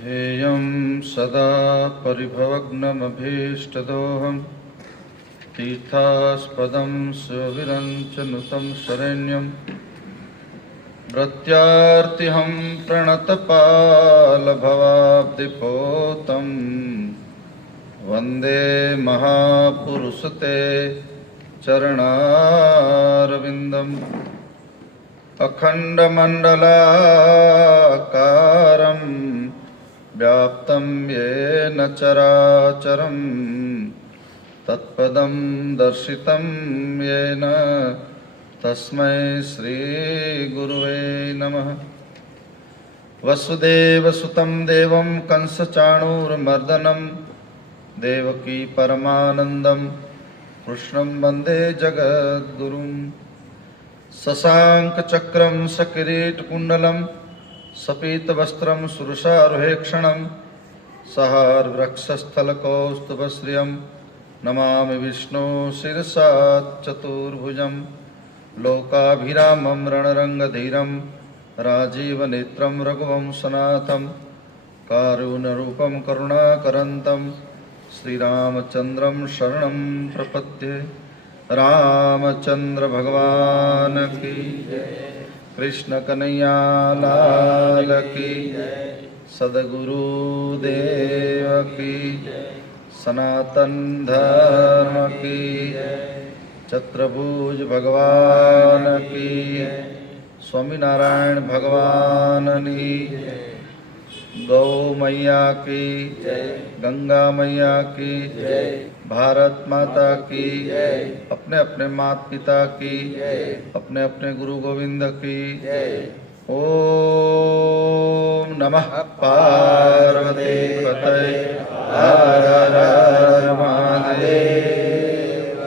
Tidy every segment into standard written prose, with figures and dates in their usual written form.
ध्येयं सदा परिभवग्नमभीष्टदोहं तीर्थास्पदं सुविरञ्चनुतं शरण्यं प्रत्यार्तिहं प्रणतपालभवाब्धिपोतं वन्दे महापुरुषते चरणारविन्दम् अखण्डमण्डलाकारं व्याप्तं येन चराचरं तत्पदं दर्शितं येन तस्मै श्रीगुरुवे नमः। वसुदेवसुतं देवं कंसचाणूरमर्दनं देवकी परमानन्दं कृष्णं वन्दे जगद्गुरुम्। शशाङ्कचक्रं सकिरीटकुण्डलं सपीतवस्त्रं सुरसारोहेक्षणं सहारवृक्षस्थलकौस्तुभश्रियं नमामि विष्णु शिरसा चतुर्भुजं। लोकाभिरामं रणरङ्गधीरं राजीवनेत्रं रघुवंशनाथं कारुण्यरूपं करुणाकरन्तं श्रीरामचन्द्रं शरणं प्रपद्ये। रामचंद्र भगवान की कृष्ण कन्हैया लाल की सदगुरु देव की सनातन धर्म की चतुर्भुज भगवान की स्वामीनारायण भगवान की गौ मैया की गंगा मैया की भारत माता की अपने अपने माता पिता की अपने अपने गुरु गोविंद की। ओम नमः पार्वती पतये हर हर महादेव।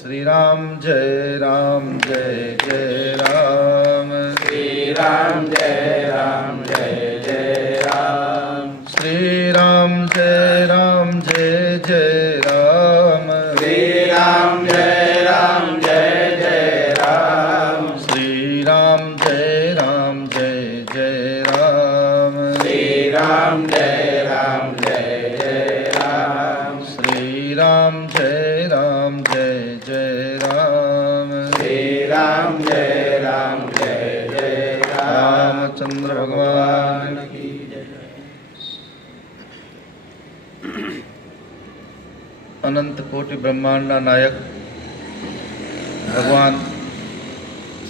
श्री राम जय राम जय जय राम। श्री राम जय राम जय जय राम। श्री राम जय राम जय जय राम। श्री राम जय राम जय जय राम। श्री राम जय राम जय जय राम। श्री राम जय राम जय जय राम। श्री राम जय राम जय जय राम। श्री राम जय राम जय जय राम। रामचंद्र भगवान की जय। अनंत कोटि ब्रह्मांडना नायक भगवान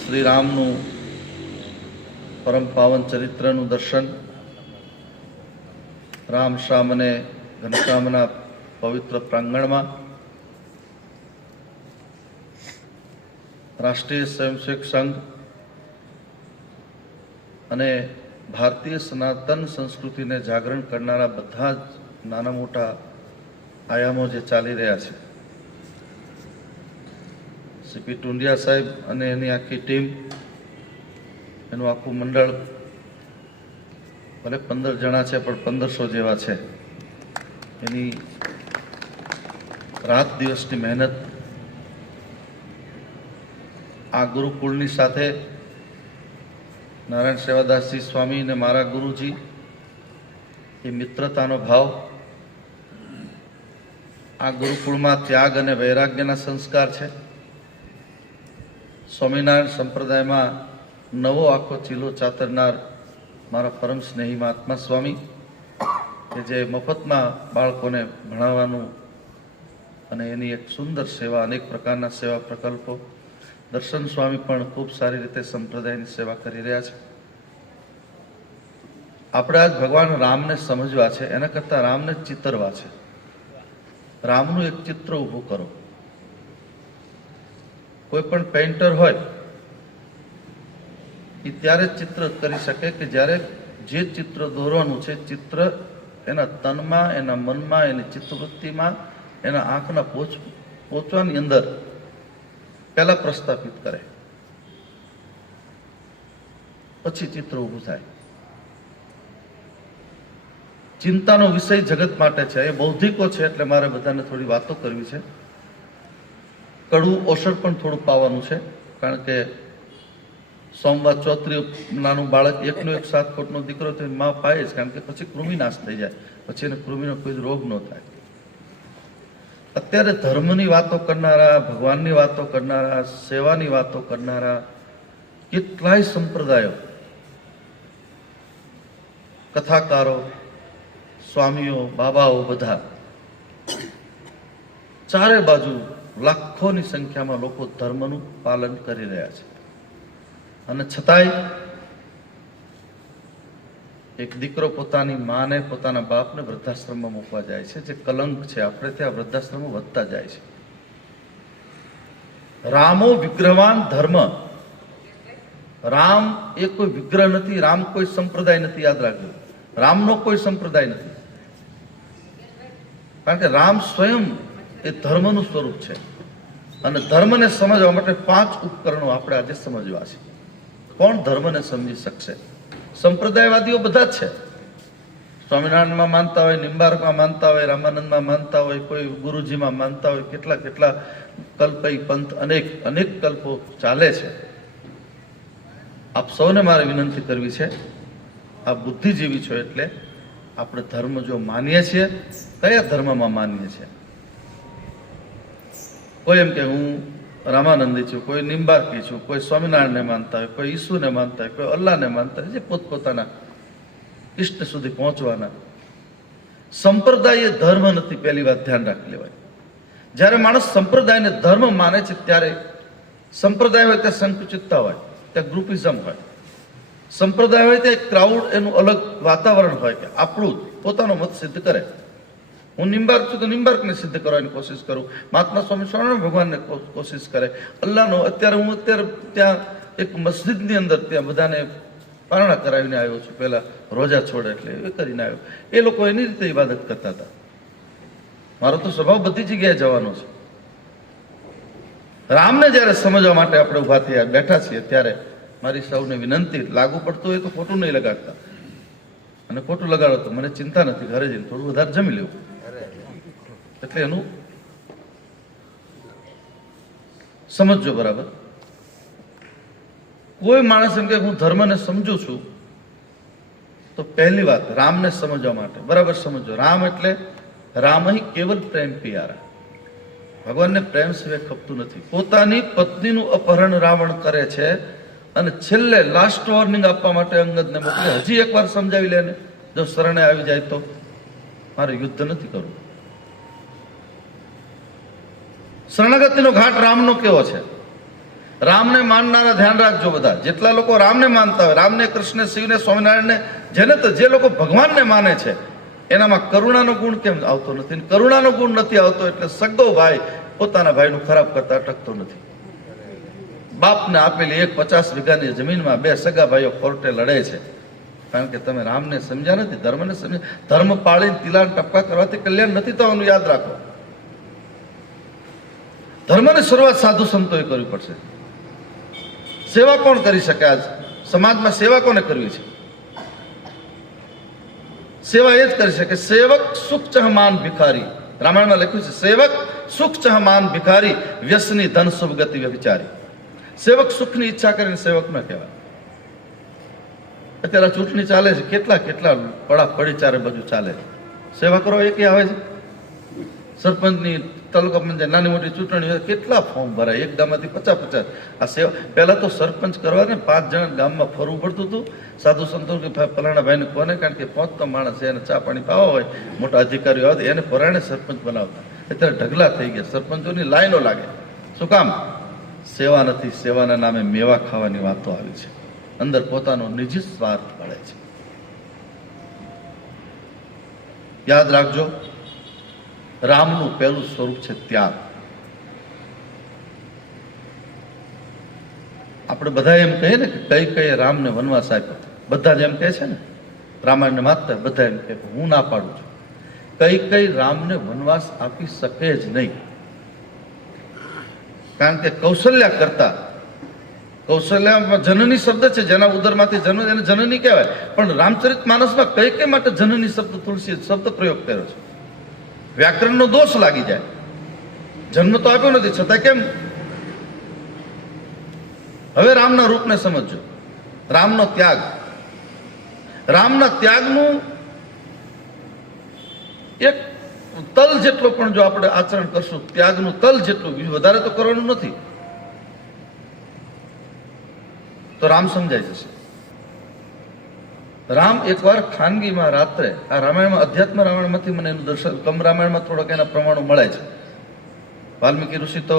श्री रामनु परम पावन चरित्रनु दर्शन राम श्याम ने घनश्यामना पवित्र प्रांगणમાં રાષ્ટ્રીય સ્વયંસેવક સંઘ અને ભારતીય સનાતન સંસ્કૃતિને જાગરણ કરનારા બધા જ નાના મોટા આયામો જે ચાલી રહ્યા છે, સીપી ટુંડિયા સાહેબ અને એની આખી ટીમ, એનું આખું મંડળ, ભલે 15 જણા છે પણ 1500 જેવા છે, એની રાત દિવસની મહેનત આ ગુરુકુળની સાથે નારાયણ સેવાદાસજી સ્વામી અને મારા ગુરુજી એ મિત્રતાનો ભાવ, આ ગુરુકુળમાં ત્યાગ અને વૈરાગ્યના સંસ્કાર છે. સ્વામિનારાયણ સંપ્રદાયમાં નવો આખો ચીલો ચાતરનાર મારા પરમ સ્નેહી મહાત્મા સ્વામી કે જે મફતમાં બાળકોને ભણાવવાનું અને એની એક સુંદર સેવા, અનેક પ્રકારના સેવા પ્રકલ્પો, દર્શન સ્વામી પણ ખૂબ સારી રીતે સંપ્રદાયની સેવા કરી રહ્યા છે. આપણે આજ ભગવાન રામને સમજવા છે, એના કરતાં રામને ચિતરવા છે. રામનું એક ચિત્ર ઊભું કરો. કોઈ પણ પેઇન્ટર હોય એ ત્યારે ચિત્ર કરી શકે કે જ્યારે જે ચિત્ર દોરવાનું છે, ચિત્ર એના તનમાં, એના મનમાં, એની ચિત્તવૃત્તિમાં, એના આંખના પહોંચવાની અંદર પહેલા પ્રસ્થાપિત કરે, પછી ચિત્ર ઊભું થાય. ચિંતાનો વિષય જગત માટે છે, એ બૌદ્ધિકો છે એટલે મારે બધાને થોડી વાતો કરવી છે. કડવું ઓસર પણ થોડું પાવાનું છે, કારણ કે સોમવાર ચોત્રી નાનું બાળક એકનો એક 7 ફૂટનો દીકરો થઈને માં પાય જ, કારણ કે પછી કૃમિ નાશ થઈ જાય, પછી એને કૃમિનો કોઈ જ રોગ ન થાય. અત્યારે ધર્મની વાતો કરનારા, ભગવાનની વાતો કરનારા, સેવાની વાતો કરનારા કેટલાય સંપ્રદાયો, કથાકારો, સ્વામીઓ, બાબાઓ બધા ચારે બાજુ લાખોની સંખ્યામાં લોકો ધર્મનું પાલન કરી રહ્યા છે. અને છતાંય એક દીકરો પોતાની માને, પોતાના બાપને વૃદ્ધાશ્રમમાં મૂકવા જાય છે, જે કલંક છે. આપણે ત્યાં વૃદ્ધાશ્રમો વધતા જાય છે. રામો વિગ્રહવાન ધર્મ. રામ એ કોઈ વિગ્રહ નથી, રામ કોઈ સંપ્રદાય નથી. યાદ રાખજો, રામનો કોઈ સંપ્રદાય નથી, કારણ કે રામ સ્વયં એ ધર્મનું સ્વરૂપ છે. અને ધર્મને સમજવા માટે 5 ઉપકરણો આપણે આજે સમજવા છે. કોણ ધર્મને સમજી શકશે? સંપ્રદાયવાદીઓ બધા જ છે. સ્વામિનારાયણમાં માનતા હોય, નિંબાર્કમાં માનતા હોય, રામાનંદમાં માનતા હોય, કોઈ ગુરુજીમાં માનતા હોય, કેટલા કેટલા કલ્પઈ પંથ, અનેક કલ્પો ચાલે છે. આપ સૌને મારે વિનંતી કરવી છે, આ બુદ્ધિજીવી છો એટલે આપણે ધર્મ જો માનીએ છીએ, કયા ધર્મમાં માનીએ છીએ? કોઈ એમ કે હું રામાનંદી છું, કોઈ નિંબાર્કી છું, કોઈ સ્વામિનારાયણને માનતા હોય, કોઈ ઈસુને માનતા હોય, કોઈ અલ્લાહને માનતા હોય, જે પોતપોતાના ઈષ્ટ સુધી પહોંચવાના. સંપ્રદાય એ ધર્મ નથી, પહેલી વાત ધ્યાન રાખી લેવાય. જ્યારે માણસ સંપ્રદાયને ધર્મ માને છે ત્યારે સંપ્રદાય હોય ત્યાં સંકુચિતતા હોય, ત્યાં ગ્રુપિઝમ હોય. સંપ્રદાય હોય ત્યાં ક્રાઉડ, એનું અલગ વાતાવરણ હોય કે આપણું પોતાનો મત સિદ્ધ કરે. હું નિંબાર્ક છું તો નિંબાર્કને સિદ્ધ કરવાની કોશિશ કરું, મહાત્મા સ્વામી સ્વામિનારાયણ ભગવાનને કોશિશ કરે, અલ્લાહનો. હું અત્યારે ત્યાં એક મસ્જિદની અંદર ત્યાં બધાને પારણા કરાવીને આવ્યો છું, પહેલા રોજા છોડે એટલે એ કરીને આવ્યો. એ લોકો એની રીતે ઇબાદત કરતા હતા. મારો તો સ્વભાવ બધી જગ્યાએ જવાનો છે. રામને જ્યારે સમજવા માટે આપણે ઉભા થયા બેઠા છીએ ત્યારે મારી સૌને વિનંતી, લાગુ પડતું હોય તો ખોટું નહીં લગાડતા, અને ખોટું લગાડો તો મને ચિંતા નથી, ઘરે જઈને થોડું વધારે જમી લેવું. એટલે એનું સમજજો બરાબર. કોઈ માણસ એમ કે હું ધર્મને સમજુ છું, તો પહેલી વાત રામને સમજવા માટે બરાબર સમજો. રામ એટલે રામ અહીં કેવલ પ્રેમ પિયારા. ભગવાનને પ્રેમ સિવાય ખપતું નથી. પોતાની પત્નીનું અપહરણ રાવણ કરે છે અને છેલ્લે લાસ્ટ વોર્નિંગ આપવા માટે અંગદને મોકલે, હજી એકવાર સમજાવી લે ને, જો શરણે આવી જાય તો મારે યુદ્ધ નથી કરવું. શરણાગતિનો ઘાટ રામનો કેવો છે? રામને માનનારા ધ્યાન રાખજો બધા, જેટલા લોકો રામને માનતા હોય, રામને, કૃષ્ણ, શિવને, સ્વામિનારાયણને, જેને તો જે લોકો ભગવાનને માને છે, એનામાં કરુણાનો ગુણ કેમ આવતો નથી? કરુણાનો ગુણ નથી આવતો એટલે સગો ભાઈ પોતાના ભાઈનું ખરાબ કરતા અટકતો નથી. બાપને આપેલી 50 વીઘાની જમીનમાં 2 સગા ભાઈઓ કોર્ટે લડે છે, કારણ કે તમે રામને સમજ્યા નથી, ધર્મને સમજ્યા. ધર્મ પાળીને તિલાન ટપકા કરવાથી કલ્યાણ નથી થવાનું, યાદ રાખો. ધર્મની શરૂઆત સાધુ સંતોએ કરવી પડશે. સેવા કોણ કરી શકે? આજ સમાજમાં સેવા કોને કરવી છે? સેવા એ જ કરી શકે સેવક સુખ ચહમાન ભિખારી. રામાયણમાં લખ્યું છે, સેવક સુખ ચહમાન ભિખારી, વ્યસની ધન શુભ ગતિ વ્યભિચારી. સેવક સુખની ઈચ્છા કરીને સેવક ન કહેવાય. અત્યારે ચૂંટણી ચાલે છે, કેટલા પડાપડી ચારે બાજુ ચાલે છે. સેવા કરવા એક આવે છે. સરપંચની, તાલુકા પંચાયત, નાની મોટી ચૂંટણી કેટલા ફોર્મ ભરાય, એક ગામમાંથી 50-50. આ સેવા પહેલા તો સરપંચ કરવા ને 5 જણા ગામમાં ફરવું પડતું હતું. સાધુ સંતો કે ફલાણા ભાઈને કોને, કારણ કે પહોંચતો માણસ એને ચા પાણી પાવા હોય, મોટા અધિકારીઓ આવે એને પરાણે સરપંચ બનાવતા. અત્યારે ઢગલા થઈ ગયા, સરપંચોની લાઈનો લાગે. શું કામ? સેવા નથી, સેવાના નામે મેવા ખાવાની વાતો આવી છે. અંદર પોતાનો નિજી સ્વાર્થ મળે છે. યાદ રાખજો, રામનું પહેલું સ્વરૂપ છે ત્યાગ. આપણે બધા એમ કહીએ ને કે કઈ રામને વનવાસ આપ્યો, બધા જ એમ કહે છે ને, રામાયણને માનતા બધા એમ કહે, હું ના પાડું છું. કઈ રામને વનવાસ આપી શકે જ નહીં, કારણ કે કૌશલ્યા કરતા, કૌશલ્યામાં જનની શબ્દ છે, જેના ઉદરમાંથી જન, એને જનની કહેવાય. પણ રામચરિત માનસમાં કઈ માટે જનની શબ્દ, તુલસી શબ્દ પ્રયોગ કર્યો છે? વ્યાકરણનો દોષ લાગી જાય. જન્મ તો આપ્યો નથી, છતાં કેમ? હવે રામના રૂપને સમજજો. રામનો ત્યાગ, રામના ત્યાગનું એક તલ જેટલો પણ જો આપણે આચરણ કરશું, ત્યાગનું તલ જેટલું, બીજું વધારે તો કરવાનું નથી, તો રામ સમજાઈ જશે. રામ એકવાર ખાનગીમાં રાત્રે, આ રામાયણમાં, અધ્યાત્મ રામાયણમાંથી મને એનું દર્શન, કમ રામાયણમાં થોડાક એના પ્રમાણો મળે છે. વાલ્મીકી ઋષિ તો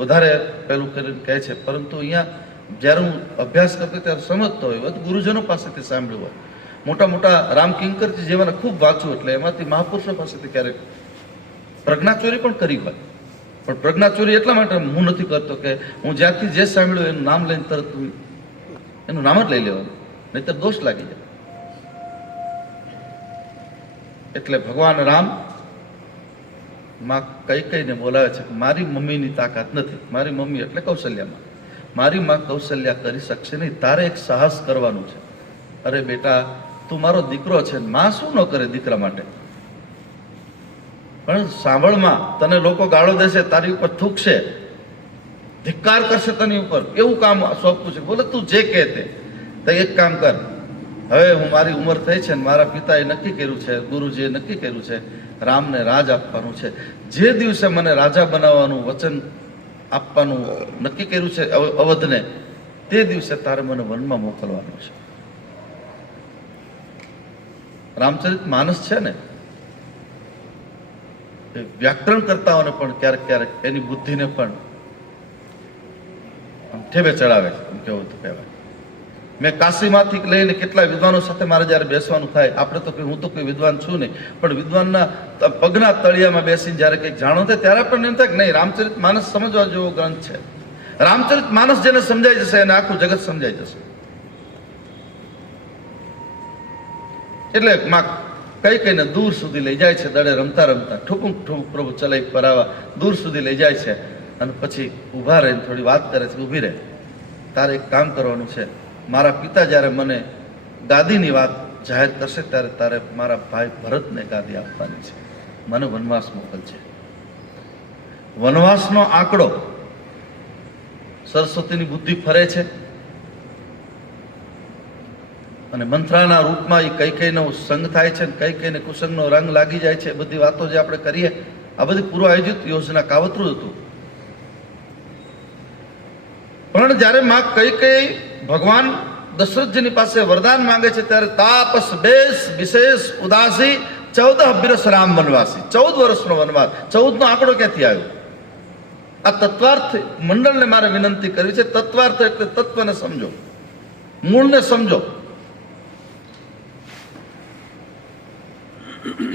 વધારે પેલું કરીને કહે છે, પરંતુ અહીંયા જ્યારે હું અભ્યાસ કરતો ત્યારે સમજતો હોય, ગુરુજનો પાસેથી સાંભળ્યું હોય, મોટા મોટા રામ કિંકરજી જેવાને ખૂબ વાંચું, એટલે એમાંથી મહાપુરુષો પાસેથી ક્યારેક પ્રજ્ઞાચોરી પણ કરી હોય. પણ પ્રજ્ઞાચોરી એટલા માટે હું નથી કરતો કે હું જ્યાંથી જે સાંભળ્યું એનું નામ લઈને તરત એનું નામ જ લઈ લેવાનું, નહીતર દોષ લાગી જાય. એટલે ભગવાન રામ માં કઈને બોલાવે છે કે મારી મમ્મીની તાકાત નથી, મારી મમ્મી એટલે કૌશલ્યામાં, મારી માં કૌશલ્યા કરી શકશે નહીં, તારે એક સાહસ કરવાનું છે. અરે બેટા, તું મારો દીકરો છે, માં શું ન કરે દીકરા માટે? પણ સાંભળમાં, તને લોકો ગાળો દેશે, તારી ઉપર થૂકશે, ધિક્કાર કરશે તની ઉપર, એવું કામ સોંપવું છે. બોલે તું જે કહે તે, તો એક કામ કર, હવે હું, મારી ઉંમર થઈ છે ને મારા પિતાએ નક્કી કર્યું છે, ગુરુજીએ નક્કી કર્યું છે, રામને રાજ આપવાનું છે. જે દિવસે મને રાજા બનાવવાનું વચન આપવાનું નક્કી કર્યું છે અવધને, તે દિવસે તારે મને વનમાં મોકલવાનું છે. રામચરિત માનસ છે ને, એ વ્યાકરણ કરતાઓને પણ ક્યારેક ક્યારેક એની બુદ્ધિને પણ ઠેબે ચડાવે છે, એમ કેવું તો કહેવાય. મેં કાશીમાંથી લઈને કેટલા વિદ્વાનો સાથે મારે જ્યારે બેસવાનું થાય, આપણે તો હું તો કોઈ વિદ્વાન છું નહીં, પણ વિદ્વાનના પગના તળિયામાં બેસીને જ્યારે કંઈક જાણો થાય ત્યારે પણ એમ થાય કે નહીં, રામચરિત માનસ સમજવા જેવો ગ્રંથ છે. રામચરિત માનસ જેને સમજાઈ જશે એને આખું જગત સમજાઈ જશે. એટલે માં કઈને દૂર સુધી લઈ જાય છે, દડે રમતા રમતા ઠુકું ઠુક પ્રભુ ચલાઈ પરાવા દૂર સુધી લઈ જાય છે, અને પછી ઊભા રહીને થોડી વાત કરે છે, ઊભી રહે, તારે એક કામ કરવાનું છે, મારા પિતા જ્યારે મને ગાદીની વાત જાહેર કરશે ત્યારે તારે મારા ભાઈ ભરતને ગાદી આપવાની છે, મને વનવાસ મોકલજે. વનવાસનો આંકડો, સરસ્વતીની બુદ્ધિ ફરે છે અને મંત્રાના રૂપમાં એ કઈનો સંગ થાય છે, કઈને કુસંગનો રંગ લાગી જાય છે. બધી વાતો જે આપણે કરીએ, આ બધી પૂર્વ આયોજિત યોજના, કાવતરું હતું. પણ જ્યારે માં કઈ ભગવાન દશરથજીની પાસે વરદાન માંગે છે ત્યારે તાપસ બેસ વિશેષ ઉદાસી 14 બિરસ રામ વનવાસી, 14 વર્ષનો વનવાસ. 14 નો આંકડો ક્યાંથી આવ્યો? આ તત્વાર્થ મંડળને મારે વિનંતી કરવી છે. તત્વાર્થ એટલે તત્વને સમજો, મૂળને સમજો.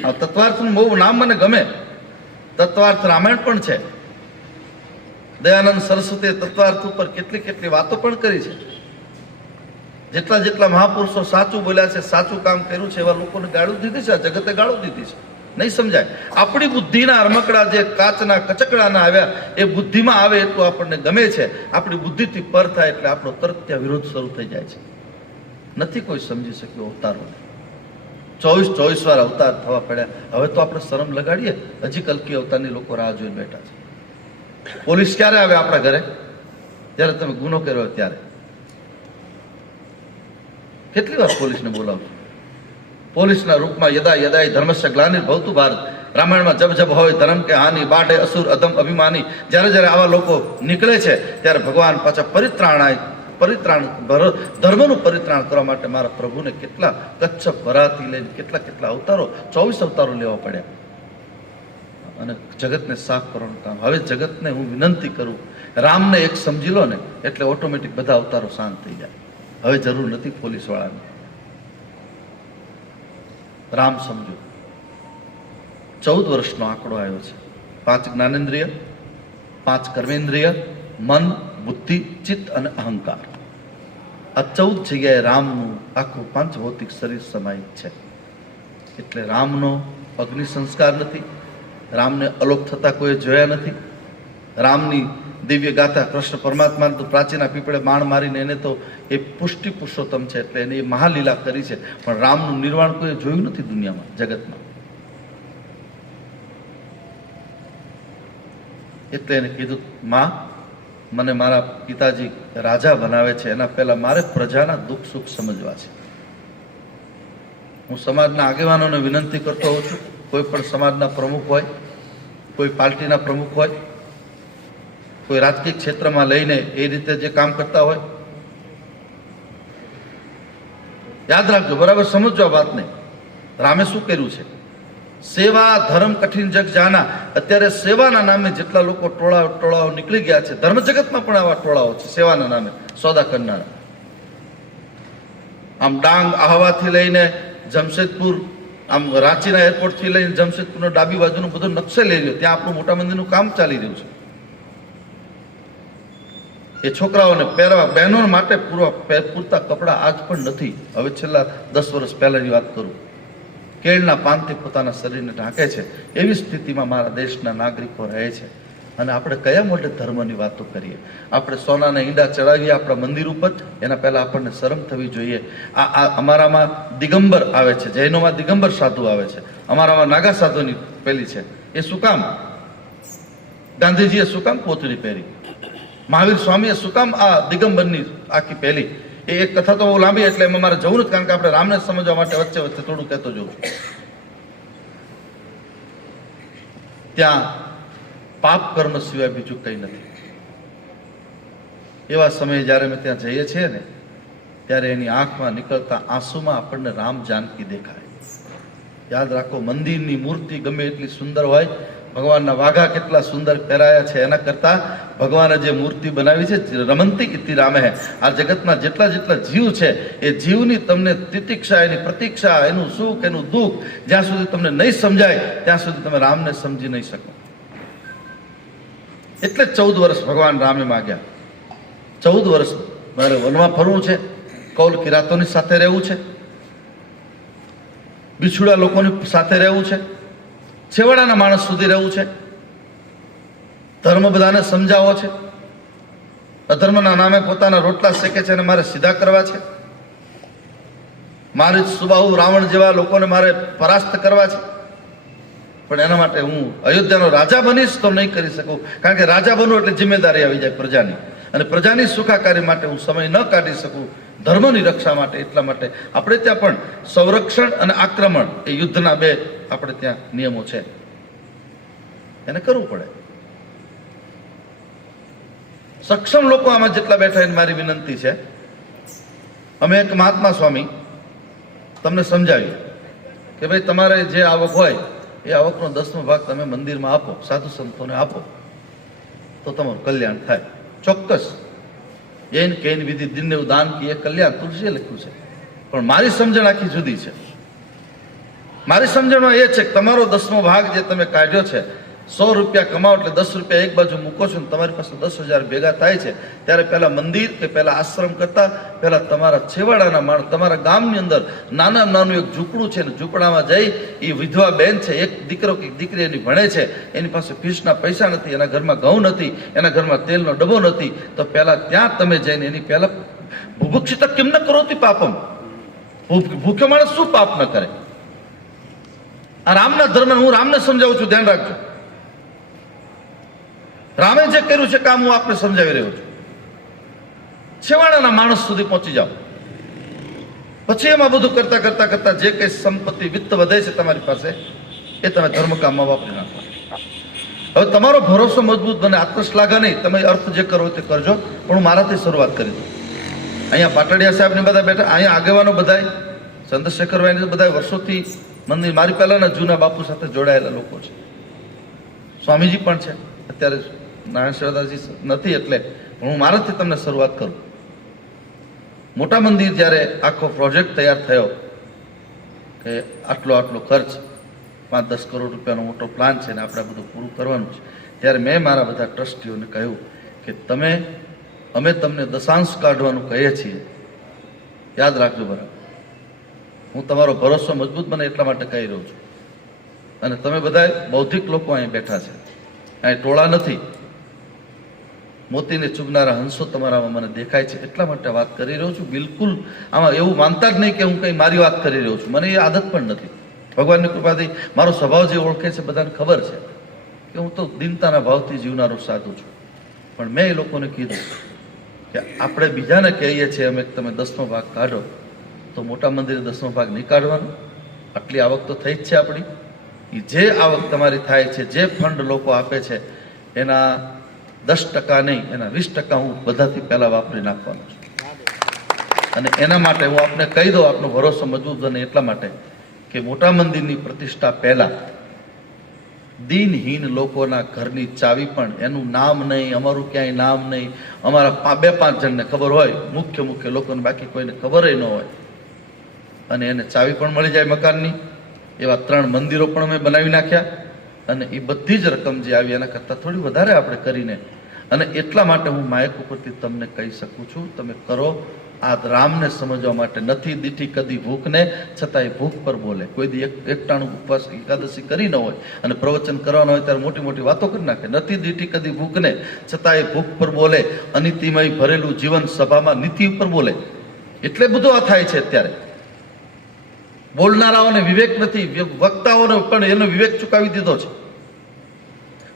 આ તત્વાર્થનું બહુ નામ મને ગમે. તત્વાર્થ રામાયણ પણ છે. દયાનંદ સરસ્વતીએ તત્વાર્થ ઉપર કેટલી વાતો પણ કરી છે. જેટલા મહાપુરુષો સાચું બોલ્યા છે, સાચું કામ કર્યું છે, એવા લોકોને ગાળું દીધી છે, આ જગતે ગાળું દીધી છે. નહીં સમજાય. આપણી બુદ્ધિના રમકડા જે કાચના કચકડાના આવ્યા, એ બુદ્ધિમાં આવે એટલું આપણને ગમે છે. આપણી બુદ્ધિથી પર થાય એટલે આપણો તરત ત્યાં વિરોધ શરૂ થઈ જાય છે. નથી કોઈ સમજી શક્યો અવતારો. 24 વાર અવતાર થવા પડ્યા. હવે તો આપણે શરમ લગાડીએ, હજી કલ્કી અવતારની લોકો રાહ જોઈ બેઠા છે. પોલીસ ક્યારે આવે આપણા ઘરે? જ્યારે તમે ગુનો કર્યો ત્યારે. કેટલી વાર પોલીસને બોલાવશો? પોલીસના રૂપમાં યદા યદા ધર્મસ્ય ગ્લાનિર્ભવતુ ભારત. રામાયણમાં જબ જબ હોય ધર્મ કે હાનિ, બાઢે અસુર અધમ અભિમાની. જ્યારે આવા લોકો નીકળે છે ત્યારે ભગવાન પાછા પરિત્રાણ ધર્મનું પરિત્રાણ કરવા માટે મારા પ્રભુને કેટલા કચ્છપ વરાથી લઈને કેટલા અવતારો, 24 અવતારો લેવા પડ્યા અને જગતને સાફ કરવાનું કામ. હવે જગતને હું વિનંતી કરું, રામને એક સમજી લો ને એટલે ઓટોમેટિક બધા અવતારો શાંત થઈ જાય. હવે જરૂર નથી પોલીસ વાળાની. રામ સમજો. 14 વર્ષનો આંકડો આવ્યો છે. 5 જ્ઞાનેન્દ્રિય, 5 કર્મેન્દ્રિય, મન, બુદ્ધિ, ચિત્ત અને અહંકાર. આ 14 જગ્યાએ રામનું આખું પાંચભૌતિક શરીર સમાહિત છે. એટલે રામનો અગ્નિ સંસ્કાર નથી. રામને અલોપ થતા કોઈ જોયા નથી. રામની દિવ્ય ગાથા, કૃષ્ણ પરમાત્મા તો પ્રાચીના પીપળે બાણ મારીને એને તો એ પુષ્ટિ પુરુષોત્તમ છે એટલે એને એ મહાલીલા કરી છે. પણ રામનું નિર્વાણ કોઈ જોયું નથી દુનિયામાં, જગતમાં. એટલે એને કીધું, માં મને મારા પિતાજી રાજા બનાવે છે એના પહેલા મારે પ્રજાના દુઃખ સુખ સમજવા છે. હું સમાજના આગેવાનોને વિનંતી કરતો હોઉં છું, કોઈ પણ સમાજના પ્રમુખ હોય, કોઈ પાર્ટીના પ્રમુખ હોય, કોઈ રાજકીય ક્ષેત્રમાં લઈને એ રીતે જે કામ કરતા હોય, યાદ રાખજો, બરાબર સમજો આ વાતને. રામે શું કર્યું છે? સેવા ધર્મ કઠિન જગ જાના. અત્યારે સેવાના નામે જેટલા લોકો ટોળાઓ નીકળી ગયા છે, ધર્મ જગતમાં પણ આવા ટોળાઓ છે સેવાના નામે સોદા કરનારા. આમ ડાંગ આહવાથી લઈને જમશેદપુર, આમ રાંચીના એરપોર્ટથી લઈને જમશેદપુરના ડાબી બાજુનું બધું નકશે લઈ લ્યો, ત્યાં આપણું મોટા મંદિરનું કામ ચાલી રહ્યું છે. એ છોકરાઓને પહેરવા, બહેનો માટે પૂરતા કપડાં આજ પણ નથી. હવે છેલ્લા 10 વર્ષ પહેલાની વાત કરું, કેળના પાનથી પોતાના શરીરને ઢાંકે છે. એવી સ્થિતિમાં મારા દેશના નાગરિકો રહે છે. અને આપણે કયા મોટે ધર્મની વાતો કરીએ? આપણે સોનાના ઈંડા ચડાવીએ આપણા મંદિર ઉપર, એના પહેલા આપણને શરમ થવી જોઈએ. આ અમારામાં દિગંબર આવે છે, જૈનોમાં દિગંબર સાધુ આવે છે, અમારામાં નાગા સાધુની પેલી છે. એ શું કામ? ગાંધીજીએ શું કામ પોતળી પહેરી? મહાવીર સ્વામીએ શું કામ આ દિગંબરની આખી પહેલી? એ એક કથા તો બહુ લાંબી, એટલે એમાં મારે જવું નથી, કારણ કે આપણે રામને સમજવા માટે વચ્ચે વચ્ચે થોડું કહેતો જવું છું. ત્યાં પાપ કર્મ સિવાય બીજું કંઈ નથી. એવા સમયે જ્યારે અમે ત્યાં જઈએ છીએ ને, ત્યારે એની આંખમાં નીકળતા આંસુમાં આપણને રામ જાનકી દેખાય. યાદ રાખો, મંદિરની મૂર્તિ ગમે એટલી સુંદર હોય, ભગવાનના વાઘા કેટલા સુંદર પહેરાયા છે, એના કરતા ભગવાને જે મૂર્તિ બનાવી છે, રમંતી ઇતિ રામે હે. આ જગતના જેટલા જીવ છે, એ જીવની તમને તિતિક્ષા, એની પ્રતીક્ષા, એનું સુખ, એનું દુઃખ જ્યાં સુધી તમને નહીં સમજાય ત્યાં સુધી તમે રામને સમજી નહીં શકો. એટલે 14 વર્ષ ભગવાન રામે માગ્યા. 14 વર્ષ મારે વનમાં ફરવું છે, કૌલ કિરાતોની સાથે રહેવું છે, બિછુડા લોકોની સાથે રહેવું છે, છેવાડાના માણસ સુધી રહેવું છે, ધર્મ બધાને સમજાવવો છે, અધર્મના નામે પોતાના રોટલા શેકે છે અને મારે સીધા કરવા છે, મારે સુબાહુ રાવણ જેવા લોકોને મારે પરાસ્ત કરવા છે. પણ એના માટે હું અયોધ્યાનો રાજા બનીશ તો નહીં કરી શકું, કારણ કે રાજા બનવું એટલે જિમ્મેદારી આવી જાય પ્રજાની, અને પ્રજાની સુખાકારી માટે હું સમય ન કાઢી શકું, ધર્મની રક્ષા માટે. એટલા માટે આપણે ત્યાં પણ સંરક્ષણ અને આક્રમણ એ યુદ્ધના બે આપણે ત્યાં નિયમો છે, એને કરવું પડે. સક્ષમ લોકો આમાં જેટલા બેઠા એને મારી વિનંતી છે, અમે એક મહાત્મા સ્વામી તમને સમજાવીએ કે ભાઈ તમારે જે આવક હોય એ આવકનો 10મો ભાગ તમે મંદિરમાં આપો, સાધુ સંતોને આપો, તો તમારું કલ્યાણ થાય. ચોક્કસ એન કેન વિધિ દિનને દાન કી એ કલ્યાણ તુલસીએ લખ્યું છે. પણ મારી સમજણ આખી જુદી છે. મારી સમજણમાં એ છે કે તમારો 10મો ભાગ જે તમે કાઢ્યો છે, 100 રૂપિયા કમાઓ એટલે 10 રૂપિયા એક બાજુ મૂકો છો ને તમારી પાસે 10,000 ભેગા થાય છે, ત્યારે પહેલા મંદિર કે પહેલા આશ્રમ કરતા પહેલા તમારા છેવાડાના માણસ, તમારા ગામની અંદર નાનું એક ઝૂંપડું છે ને, ઝૂંપડામાં જઈ એ વિધવા બેન છે, એક દીકરો કે દીકરી એની ભણે છે, એની પાસે ફીસના પૈસા નથી, એના ઘરમાં ઘઉં નથી, એના ઘરમાં તેલનો ડબ્બો નથી, તો પહેલા ત્યાં તમે જઈને એની પહેલા બુભુક્ષિત કેમ ન કરોતિ પાપમ, ભૂખ્યો માણસ શું પાપ ન કરે? આ રામના ધર્મ હું રામને સમજાવું છું, ધ્યાન રાખજો. રામે જે કર્યું છે કામ હું આપને સમજાવી રહ્યો છું. છેવાડાના માણસ સુધી પહોંચી જાઓ, પછી એમાં બધું કરતા જે કઈ સંપત્તિ વિત્ત વધે છે તમારી પાસે, એ તમે ધર્મ કામમાં વાપરી નાખો. હવે તમારો ભરોસો મજબૂત બને, આત્મશ્લાઘા નહીં, તમે અર્થ જે કરો તે કરજો, પણ હું મારાથી શરૂઆત કરી દઉં. અહીંયા પાટડિયા સાહેબ ને બધા બેઠા, અહીંયા આગેવાનો બધા, ચંદ્રશેખરભાઈ બધા વર્ષોથી મંદિર, મારી પહેલાના જૂના બાપુ સાથે જોડાયેલા લોકો છે. સ્વામીજી પણ છે, અત્યારે નારાયણ શરદાજી નથી, એટલે હું મારાથી તમને શરૂઆત કરું. મોટા મંદિર જ્યારે આખો પ્રોજેક્ટ તૈયાર થયો કે આટલો ખર્ચ, 5-10 કરોડ રૂપિયાનો મોટો પ્લાન છે ને આપણે બધું પૂરું કરવાનું છે, ત્યારે મેં મારા બધા ટ્રસ્ટીઓને કહ્યું કે અમે તમને દશાંશ કાઢવાનું કહીએ છીએ, યાદ રાખજો બરાબર. હું તમારો ભરોસો મજબૂત બને એટલા માટે કહી રહ્યો છું. અને તમે બધા બૌદ્ધિક લોકો અહીં બેઠા છે, અહીં ટોળા નથી, મોતીને ચૂગનારા હંસો તમારામાં મને દેખાય છે, એટલા માટે વાત કરી રહ્યો છું. બિલકુલ આમાં એવું માનતા જ નહીં કે હું કંઈ મારી વાત કરી રહ્યો છું, મને એ આદત પણ નથી. ભગવાનની કૃપાથી મારો સ્વભાવ જે ઓળખે છે બધાને ખબર છે કે હું તો દીનતાના ભાવથી જીવનારો સાધુ છું. પણ મેં એ લોકોને કીધું કે આપણે બીજાને કહીએ છીએ અમે તમે 10નો ભાગ કાઢો, તો મોટા મંદિરે 10નો ભાગ નહીં કાઢવાનો? આટલી આવક તો થઈ જ છે આપણી. એ જે આવક તમારી થાય છે, જે ફંડ લોકો આપે છે, એના 10% નહીં, એના 20% હું બધાથી પહેલા વાપરી નાખવાનો છું. અને એના માટે હું આપને કહી દઉં, આપનો ભરોસો મજબૂત બને એટલા માટે કે મોટા મંદિરની પ્રતિષ્ઠા પહેલા દિનહીન લોકોના ઘરની ચાવી પણ, એનું નામ નહીં, અમારું ક્યાંય નામ નહીં, અમારા 2-5 જણને ખબર હોય, મુખ્ય લોકોને, બાકી કોઈને ખબર ન હોય, અને એને ચાવી પણ મળી જાય મકાનની. એવા 3 મંદિરો પણ અમે બનાવી નાખ્યા. અને એ બધી જ રકમ જે આવી એના કરતાં થોડી વધારે આપણે કરીને, અને એટલા માટે હું માયક ઉપરથી તમને કહી શકું છું, તમે કરો. આ રામને સમજવા માટે નથી દીઠી કદી ભૂખને, છતાં એ ભૂખ પર બોલે. કોઈ દી એકટાણું ઉપવાસ એકાદશી કરી ન હોય અને પ્રવચન કરવાનું હોય ત્યારે મોટી મોટી વાતો કરી નાખે. નથી દીઠી કદી ભૂખને, છતાં એ ભૂખ પર બોલે. અનિતિમય ભરેલું જીવન સભામાં નીતિ ઉપર બોલે. એટલે બધું આ થાય છે અત્યારે. બોલનારાઓને વિવેક નથી, વક્તાઓને પણ એનો વિવેક ચૂકાવી દીધો છે.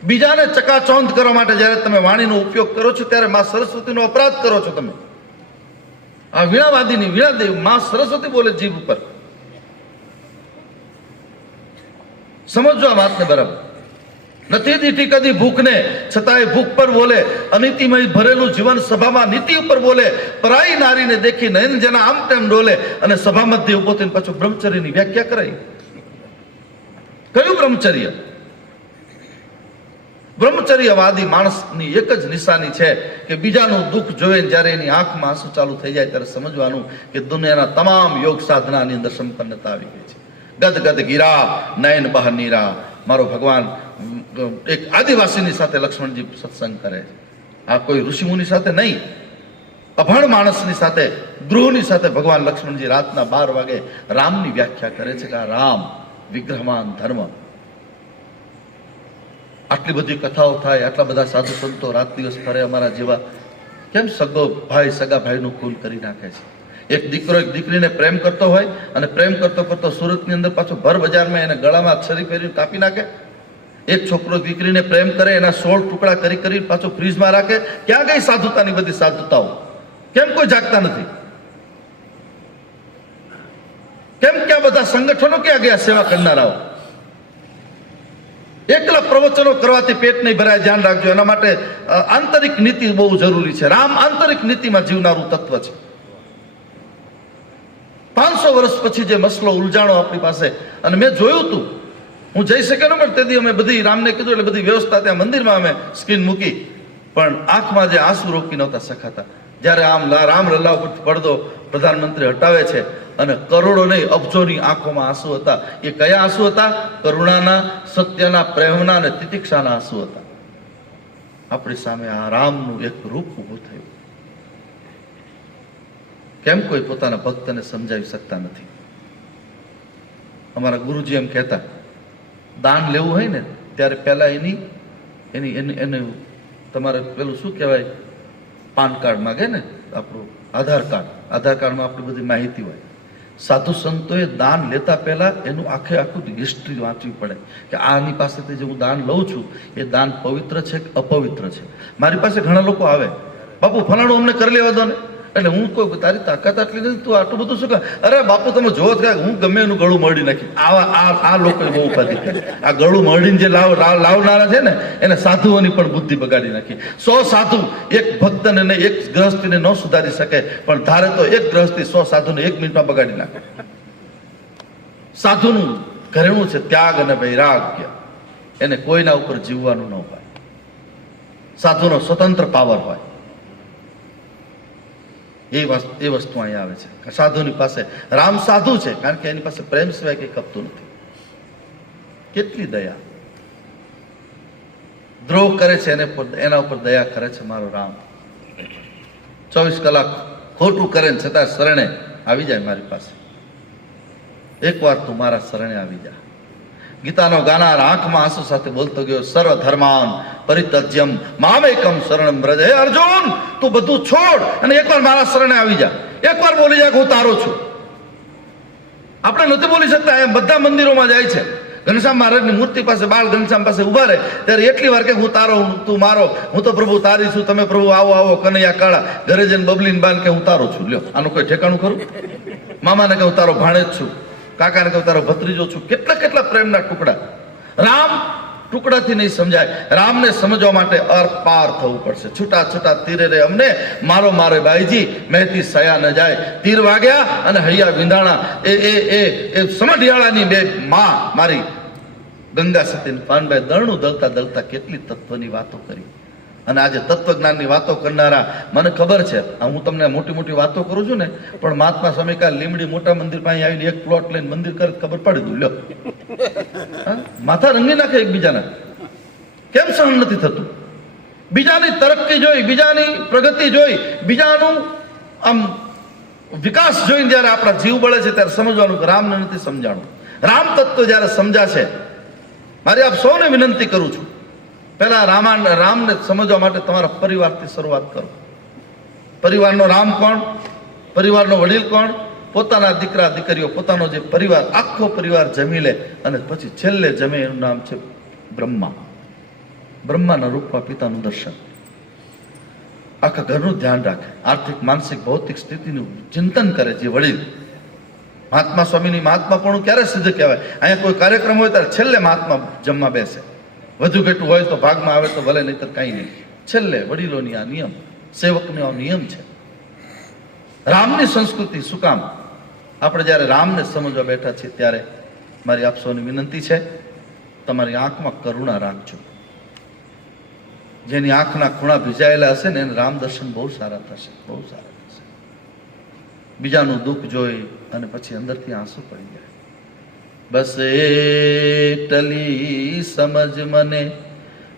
બીજાને ચકાચૌંધ કરવા માટે જ્યારે તમે વાણીનો ઉપયોગ કરો છો ત્યારે માં સરસ્વતીનો અપરાધ કરો છો. તમે આ વીણાવાદીની વીણાદેવ માં સરસ્વતી બોલે જીભ ઉપર. સમજો આ વાતને બરાબર. નથી દીઠી કદી ભૂખને, છતાંય ભૂખ પર બોલે. અનિતિમય ભરેલું જીવન સભામાં નીતિ ઉપર બોલે. પરાઈ નારીને દેખી નયન જેના આમ તેમ ડોલે. અને સભા મધ્ય ઉભો થઈને પાછું બ્રહ્મચર્યની વ્યાખ્યા કરાઈ. કયું બ્રહ્મચર્ય? બ્રહ્મચર્યવાદી માણસની એક જ નિશાની છે કે બીજાનું દુઃખ જોઈને જ્યારે એની આંખમાં આંસુ ચાલુ થઈ જાય ત્યારે સમજવાનું કે દુનિયાના તમામ યોગ સાધનાની અંદર સંપન્નતા આવી ગઈ છે. ગદ ગદ ગીરા નયન બહ નીરા. મારો ભગવાન એક આદિવાસીની સાથે લક્ષ્મણજી સત્સંગ કરે છે. આ કોઈ ઋષિમુનિ સાથે નહીં, અભણ માણસની સાથે, ગૃહની સાથે ભગવાન લક્ષ્મણજી રાતના 12 વાગે રામની વ્યાખ્યા કરે છે કે આ રામ વિગ્રહમાન ધર્મ. આટલી બધી કથાઓ થાય, આટલા બધા સાધુ સંતો રાત દિવસ ફરે અમારા જેવા. કેમ સગા ભાઈનું ખૂન કરી નાખે છે? એક દીકરો એક દીકરીને પ્રેમ કરતો હોય અને પ્રેમ કરતો સુરતની અંદર પાછો ભર બજારમાં એને ગળામાં છરી ફેરી કાપી નાખે. એક છોકરો દીકરીને પ્રેમ કરે, એના 16 ટુકડા કરી પાછો ફ્રીજમાં રાખે. ક્યાં ગઈ સાધુતાની બધી સાધુતાઓ? કેમ કોઈ જાગતા નથી? કેમ ક્યાં બધા સંગઠનો ક્યાં ગયા સેવા કરનારાઓ? એકલા પ્રવચનો કરવાથી પેટ નહીં ભરાય, ધ્યાન રાખજો. એના માટે આંતરિક નીતિ બહુ જરૂરી છે. રામ આંતરિક નીતિમાં જીવનારું તત્વ છે. 500 વર્ષ પછી જે મસલો ઉલઝાણો આપણી પાસે, અને મેં જોયું હતું, હું જઈ શક્યો ને, પણ તેથી અમે બધી રામને કીધું એટલે બધી વ્યવસ્થા ત્યાં મંદિરમાં અમે સ્ક્રીન મૂકી, પણ આંખમાં જે આંસુ રોકી નહોતા શકાતા. જ્યારે આમ રામ લલ્લા ઉપર પડદો પ્રધાનમંત્રી હટાવે છે અને કરોડો નહીં અબજોની આંખોમાં આંસુ હતા. એ કયા આંસુ હતા? કરુણાના, સત્યના, પ્રેમના અને તિતિક્ષાના આંસુ હતા. આપણી સામે આ રામનું એક રૂપ ઊભું થયું. કેમ કોઈ પોતાના ભક્તને સમજાવી શકતા નથી? અમારા ગુરુજી એમ કહેતા, દાન લેવું હોય ને ત્યારે પહેલા એને તમારે પેલું શું કહેવાય, પાન કાર્ડ માગે ને, આપણું આધાર કાર્ડમાં આપણી બધી માહિતી હોય. સાધુ સંતોએ દાન લેતા પહેલા એનું આખું હિસ્ટ્રી વાંચવી પડે કે આની પાસેથી જે હું દાન લઉં છું એ દાન પવિત્ર છે કે અપવિત્ર છે. મારી પાસે ઘણા લોકો આવે, બાપુ ફલાણું અમને કરી લેવા દો ને. એટલે હું કોઈ તારી તાકાત આટલી નથી, તું આટલું બધું શું કહે? અરે બાપુ તમે જોવો જ કાંઈ, હું ગમે એનું ગળું મરડી નાખી. આ લોકોએ બહુ ઉપાધિ કરી. આ ગળું મરડીને જે લાવનારા છે ને એને સાધુઓની પણ બુદ્ધિ બગાડી નાખી. 100 સાધુ એક ભક્તને ને એક ગ્રહસ્થીને ન સુધારી શકે, પણ ધારે તો એક ગ્રહસ્થી 100 સાધુને 1 મિનિટમાં બગાડી નાખે. સાધુનું ઘરેણું છે ત્યાગ અને વૈરાગ્ય. એને કોઈના ઉપર જીવવાનું ન હોય. સાધુનો સ્વતંત્ર પાવર હોય. એ વસ્તુ અહીંયા આવે છે. સાધુની પાસે રામ સાધુ છે કારણ કે એની પાસે પ્રેમ સિવાય કંઈ ખપતું નથી. કેટલી દયા! દ્રોહ કરે છે એના ઉપર દયા કરે છે મારો રામ. 24 કલાક ખોટું કરે ને છતાં શરણે આવી જાય મારી પાસે. એકવાર તું મારા શરણે આવી જા. ગીતાનો ગાનાર આંખમાં આંસુ સાથે બોલતો ગયો, સર્વ ધર્માન પરિત્યજ્યમ મામેકમ શરણમ વ્રજ. હે અર્જુન, તું બધું છોડ અને એકવાર મારા શરણે આવી જા. એકવાર બોલી જા કે હું તારો છું. આપણે નથી બોલી શકતા. એમ બધા મંદિરોમાં જાય છે, ઘનશ્યામ મહારાજની મૂર્તિ પાસે બાળ ઘનશ્યામ પાસે ઉભા રહે ત્યારે એટલી વાર કે હું તારો તું મારો, હું તો પ્રભુ તારી છું, તમે પ્રભુ આવો આવો કનૈયા કાળા. ઘરે જઈને બબલીને બાન કે હું તારો છું. લ્યો, આનું કોઈ ઠેકાણું ખરું? મામાને કે હું તારો ભાણેજ છું, કાકાને કે હું તારો ભત્રીજો છું. કેટલા કેટલા પ્રેમના ટુકડા. રામ ટુકડાથી નહીં સમજાય. રામને સમજવા માટે અર પાર થવું પડશે. છૂટા છૂટા તીરે રે અમને મારો મારે બાઈજી, મહેતી સયા ન જાય. તીર વાગ્યા અને હૈયા વિંધાણા. એ સમઢિયાળાની બે માં મારી ગંગા સતી પાનભાઈ દળનું દળતા દળતા કેટલી તત્વની વાતો કરી. અને આજે તત્વજ્ઞાનની વાતો કરનારા, મને ખબર છે હું તમને મોટી મોટી વાતો કરું છું ને, પણ મહાત્મા સ્વામી કાલ લીમડી મોટા મંદિર પાસે આવીને એક પ્લોટ લઈને મંદિર કરે ખબર પડી દઉં. લ્યો, માથા રંગી નાખે એકબીજાના. કેમ સહન નથી થતું? બીજાની તરક્કી જોઈ, બીજાની પ્રગતિ જોઈ, બીજાનું આમ વિકાસ જોઈને જયારે આપણા જીવ બળે છે ત્યારે સમજવાનું કે રામને નથી સમજાણું. રામ તત્વ જયારે સમજાશે, મારી આપ સૌને વિનંતી કરું છું, પહેલા રામને સમજવા માટે તમારા પરિવારથી શરૂઆત કરો. પરિવારનો રામ કોણ? પરિવારનો વડીલ કોણ? પોતાના દીકરા દીકરીઓ, પોતાનો જે પરિવાર, આખો પરિવાર જમી લે અને પછી છેલ્લે જમે એનું નામ છે બ્રહ્મા. બ્રહ્માના રૂપમાં પિતાનું દર્શન. આખા ઘરનું ધ્યાન રાખે, આર્થિક માનસિક ભૌતિક સ્થિતિનું ચિંતન કરે જે વડીલ. મહાત્મા સ્વામીની મહાત્માપણું ક્યારે સિદ્ધ કહેવાય? અહીંયા કોઈ કાર્યક્રમ હોય ત્યારે છેલ્લે મહાત્મા જમવા બેસે. વધુ ઘેટું હોય તો ભાગમાં આવે તો ભલે, નહીતર કાંઈ નહીં. છેલ્લે વડીલોની આ નિયમ, સેવકનો નિયમ છે. રામની સંસ્કૃતિ શું કામ? આપણે જ્યારે રામને સમજવા બેઠા છીએ ત્યારે મારી આપ સૌની વિનંતી છે, તમારી આંખમાં કરુણા રાખજો. જેની આંખના ખૂણા ભીજાયેલા હશે ને એને રામ દર્શન બહુ સારા થશે, બહુ સારા થશે. બીજાનું દુઃખ જોઈ અને પછી અંદરથી આંસુ પડી જાય. બસ એટલી સમજ મને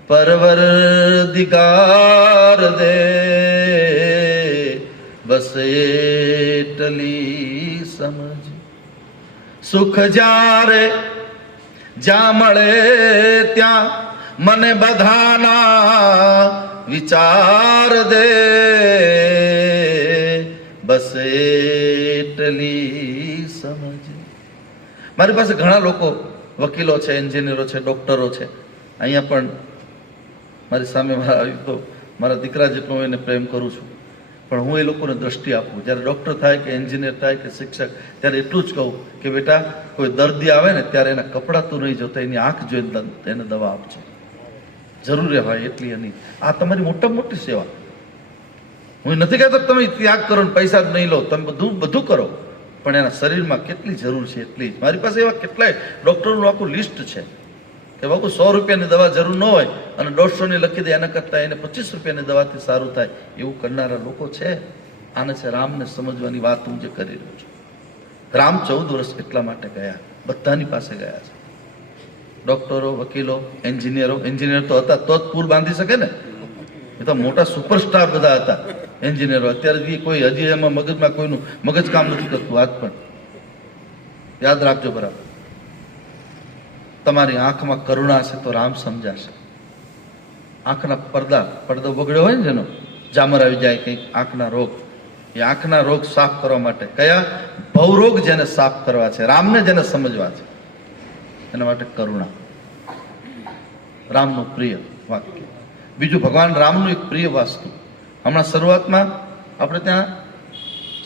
પરવરદિગાર દે, બસ એટલી સમજ. સુખ જ્યારે જ્યાં મળે ત્યાં મને બધાના વિચાર દે, બસ એટલી સમજ. મારી પાસે ઘણા લોકો વકીલો છે, એન્જિનિયરો છે, ડોક્ટરો છે. અહીંયા પણ મારી સામે મારા દીકરા જેટલો હું એને પ્રેમ કરું છું, પણ હું એ લોકોને દ્રષ્ટિ આપું. જ્યારે ડૉક્ટર થાય કે એન્જિનિયર થાય કે શિક્ષક, ત્યારે એટલું જ કહું કે બેટા કોઈ દર્દી આવે ને ત્યારે એના કપડાં તું નહીં જોતા, એની આંખ જોઈને એને દવા આપજો. જરૂરી હોય એટલી એની. આ તમારી મોટામાં મોટી સેવા. હું નથી કહેતો તમે ત્યાગ કરો ને પૈસા જ નહીં લો, તમે બધું કરો, પણ એના શરીરમાં કેટલી જરૂર છે એટલી જ. મારી પાસે એવા કેટલાય ડૉક્ટરોનું આખું લિસ્ટ છે કે બાપુ 100 રૂપિયાની દવા જરૂર ન હોય અને 150ની લખી દે, એના કરતાં એને 25 રૂપિયાની દવાથી સારું થાય એવું કરનારા લોકો છે. આને છે રામને સમજવાની વાત હું જે કરી રહ્યો છું. રામ 14 વર્ષ એટલા માટે ગયા, બધાની પાસે ગયા છે. ડૉક્ટરો, વકીલો, એન્જિનિયર તો હતા તો જ પુલ બાંધી શકે ને. એ તો મોટા સુપરસ્ટાર બધા હતા એન્જિનિયરો. અત્યારે કોઈ હજી એમાં મગજમાં કોઈનું મગજ કામ નથી કરતું. આજ પણ યાદ રાખજો બરાબર. તમારી આંખમાં કરુણા છે તો રામ સમજાશે. આંખના પડદો બગડ્યો હોય ને, જેનો જામર આવી જાય, કંઈક આંખના રોગ, એ આંખના રોગ સાફ કરવા માટે કયા ભવરોગ જેને સાફ કરવા છે, રામને જેને સમજવા છે, એના માટે કરુણા. રામનું પ્રિય વાક્ય. બીજું, ભગવાન રામનું એક પ્રિય વાસ્તુ. હમણાં શરૂઆતમાં આપણે ત્યાં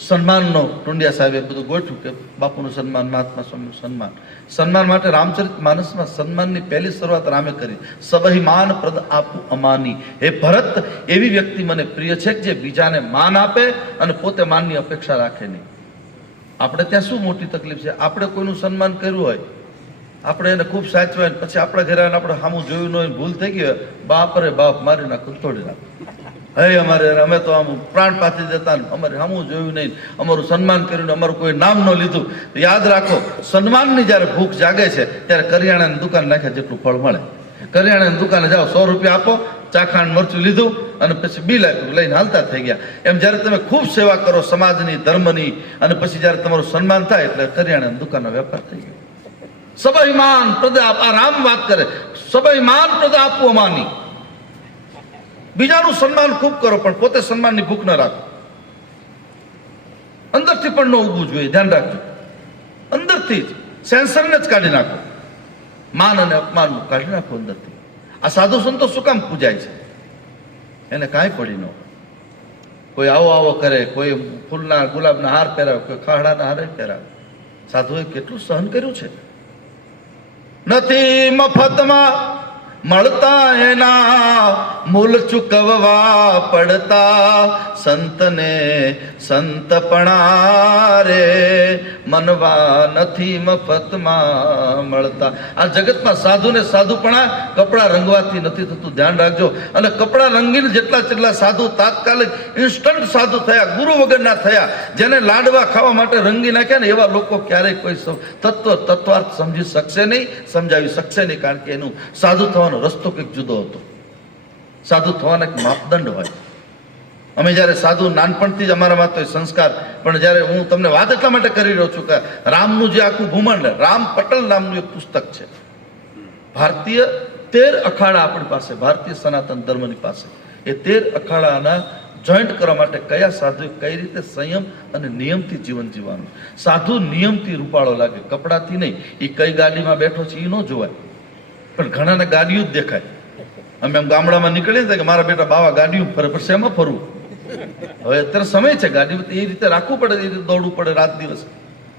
સન્માનનો ટુંડિયા સાહેબે બધું ગોઠવ્યું કે બાપુનું સન્માન, મહાત્મા સ્વામીનું સન્માન. સન્માન માટે રામચરિત માનસમાં સન્માનની પહેલી શરૂઆત રામે કરી. સબહી માન પ્રદ આપું અમાની. હે ભરત, એવી વ્યક્તિ મને પ્રિય છે કે જે બીજાને માન આપે અને પોતે માનની અપેક્ષા રાખે નહીં. આપણે ત્યાં શું મોટી તકલીફ છે? આપણે કોઈનું સન્માન કર્યું હોય, આપણે એને ખૂબ સાચવાય, પછી આપણા ઘરે આપણે સામું જોયું ન હોય, ભૂલ થઈ ગઈ હોય, બાપ રે બાપ મારી નાખું, તોડી નાખું. હે અમે તો આમ પ્રાણ પાછી દેતા, અમારે સામું જોયું નહીં, અમારું સન્માન કર્યું ને અમારું કોઈ નામ ન લીધું. યાદ રાખો, સન્માનની જ્યારે ભૂખ જાગે છે ત્યારે કરિયાણાની દુકાન નાખ્યા જેટલું ફળ મળે. કરિયાણાની દુકાને જાઓ, 100 રૂપિયા આપો, ચાખાંડ મરચું લીધું અને પછી બિલ આપ્યું, લઈને હાલતા થઈ ગયા. એમ જ્યારે તમે ખૂબ સેવા કરો સમાજની, ધર્મની, અને પછી જ્યારે તમારું સન્માન થાય એટલે કરિયાણાની દુકાનનો વેપાર થઈ ગયો. સબહિમાન પ્રદાપ, આ રામ વાત કરે, સબહિમાન પ્રદાપુ અમાની. બીજાનું સન્માન ખૂબ કરો પણ પોતે સન્માનની ભૂખ ન રાખો. અંદરથી પણ ન ઉગવું જોઈએ, ધ્યાન રાખજો. અંદરથી જ સેન્સરને જ કાઢી નાખો. માન અને અપમાન કાઢી નાખો અંદરથી. આ સાધુ સંતો શું કામ પૂજાય છે? એને કાંઈ પડી ન હોય. કોઈ આવો આવો કરે, કોઈ ફૂલના ગુલાબના હાર પહેરાવે, કોઈ ખાડાના હારે પહેરાવે. સાધુએ કેટલું સહન કર્યું છે. નથી મફતમાં મળતા એના મૂલ ચૂકવવા પડતા, સંતને સંતપણા રે મનવા નથી મફતમાં મળતા. આ જગતમાં સાધુને સાધુપણા કપડા રંગવાથી નથી થતું, ધ્યાન રાખજો. અને કપડા રંગીને જેટલા સાધુ તાત્કાલિક ઇન્સ્ટન્ટ સાધુ થયા, ગુરુ વગરના થયા, જેને લાડવા ખાવા માટે રંગી નાખ્યા ને એવા લોકો ક્યારેય કોઈ તત્વાર્થ સમજી શકશે નહીં, સમજાવી શકશે નહીં. કારણ કે એનું સાધુ થવાનું રસ્તો કંઈક જુદો હતો. સાધુ થવાના એક માપદંડ હોય. અમે જ્યારે સાધુ નાનપણથી જ અમારામાં તો સંસ્કાર, પણ જ્યારે હું તમને વાત એટલા માટે કરી રહ્યો છું કે રામનું જે આખું ભૂમંડ, રામ પટલ નામનું એક પુસ્તક છે. ભારતીય 13 અખાડા આપણી પાસે, ભારતીય સનાતન ધર્મની પાસે. એ 13 અખાડાના જોઈન્ટ કરવા માટે કયા સાધુએ કઈ રીતે સંયમ અને નિયમથી જીવન જીવવાનું. સાધુ નિયમથી રૂપાળો લાગે, કપડાથી નહીં. એ કઈ ગાડીમાં બેઠો છે એ ન જોવાય, પણ ઘણાને ગાડીઓ જ દેખાય. અમે આમ ગામડામાં નીકળીએ કે મારા બેટા બાવા ગાડીઓ ફરે, પણ શેમાં ફરવું? હવે અત્યારે સમય છે, ગાડી એ રીતે રાખવું પડે, એ રીતે દોડવું પડે રાત દિવસ.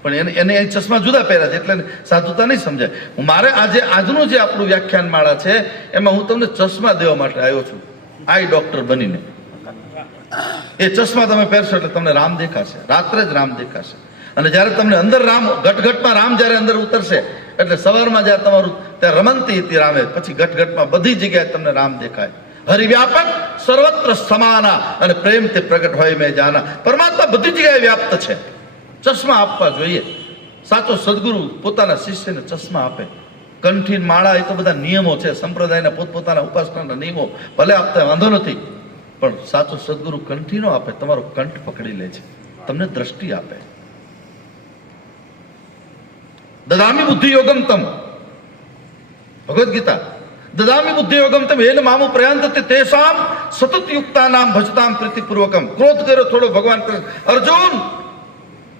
પણ એને એ ચશ્મા જુદા પહેર્યા છે એટલે સાધુતા નહીં સમજાય. મારે આજનું જે આપણું વ્યાખ્યાન માળા છે એમાં હું તમને ચશ્મા દેવા માટે આવ્યો છું, આઈ ડોક્ટર બનીને. એ ચશ્મા તમે પહેરશો એટલે તમને રામ દેખાશે, રાત્રે જ રામ દેખાશે. અને જ્યારે તમને અંદર રામ, ઘટઘટમાં રામ જ્યારે અંદર ઉતરશે એટલે સવારમાં જ્યારે તમારું ત્યાં રમંતી હતી રામે, પછી ઘટઘટમાં બધી જગ્યાએ તમને રામ દેખાય. હરિવ્યાપક સર્વત્ર સમાના અને પ્રેમ તે પ્રગટ હોય મેં જાના. પરમાત્મા બધી જગ્યાએ વ્યાપ્ત છે. ચશ્મા આપવા જોઈએ. સાચો સદગુરુ પોતાના શિષ્યને ચશ્મા આપે. કંઠી માળા એ તો બધા નિયમો છે, સંપ્રદાયના પોતપોતાના ઉપાસનાના નિયમો, ભલે આપતા વાંધો નથી, પણ સાચો સદગુરુ કંઠી નો આપે, તમારો કંઠ પકડી લે છે, તમને દ્રષ્ટિ આપે. દદામી બુદ્ધિ યોગમ તમ, ભગવદ્ ગીતા. દદામી બુદ્ધિ યોગમ તમ એન મામુ પ્રયાંત તેસામ સતત યુક્તા નામ ભજતામ પ્રીતિપૂર્વકમ. ક્રોધ કર્યો થોડો ભગવાન કૃષ્ણ. અર્જુન,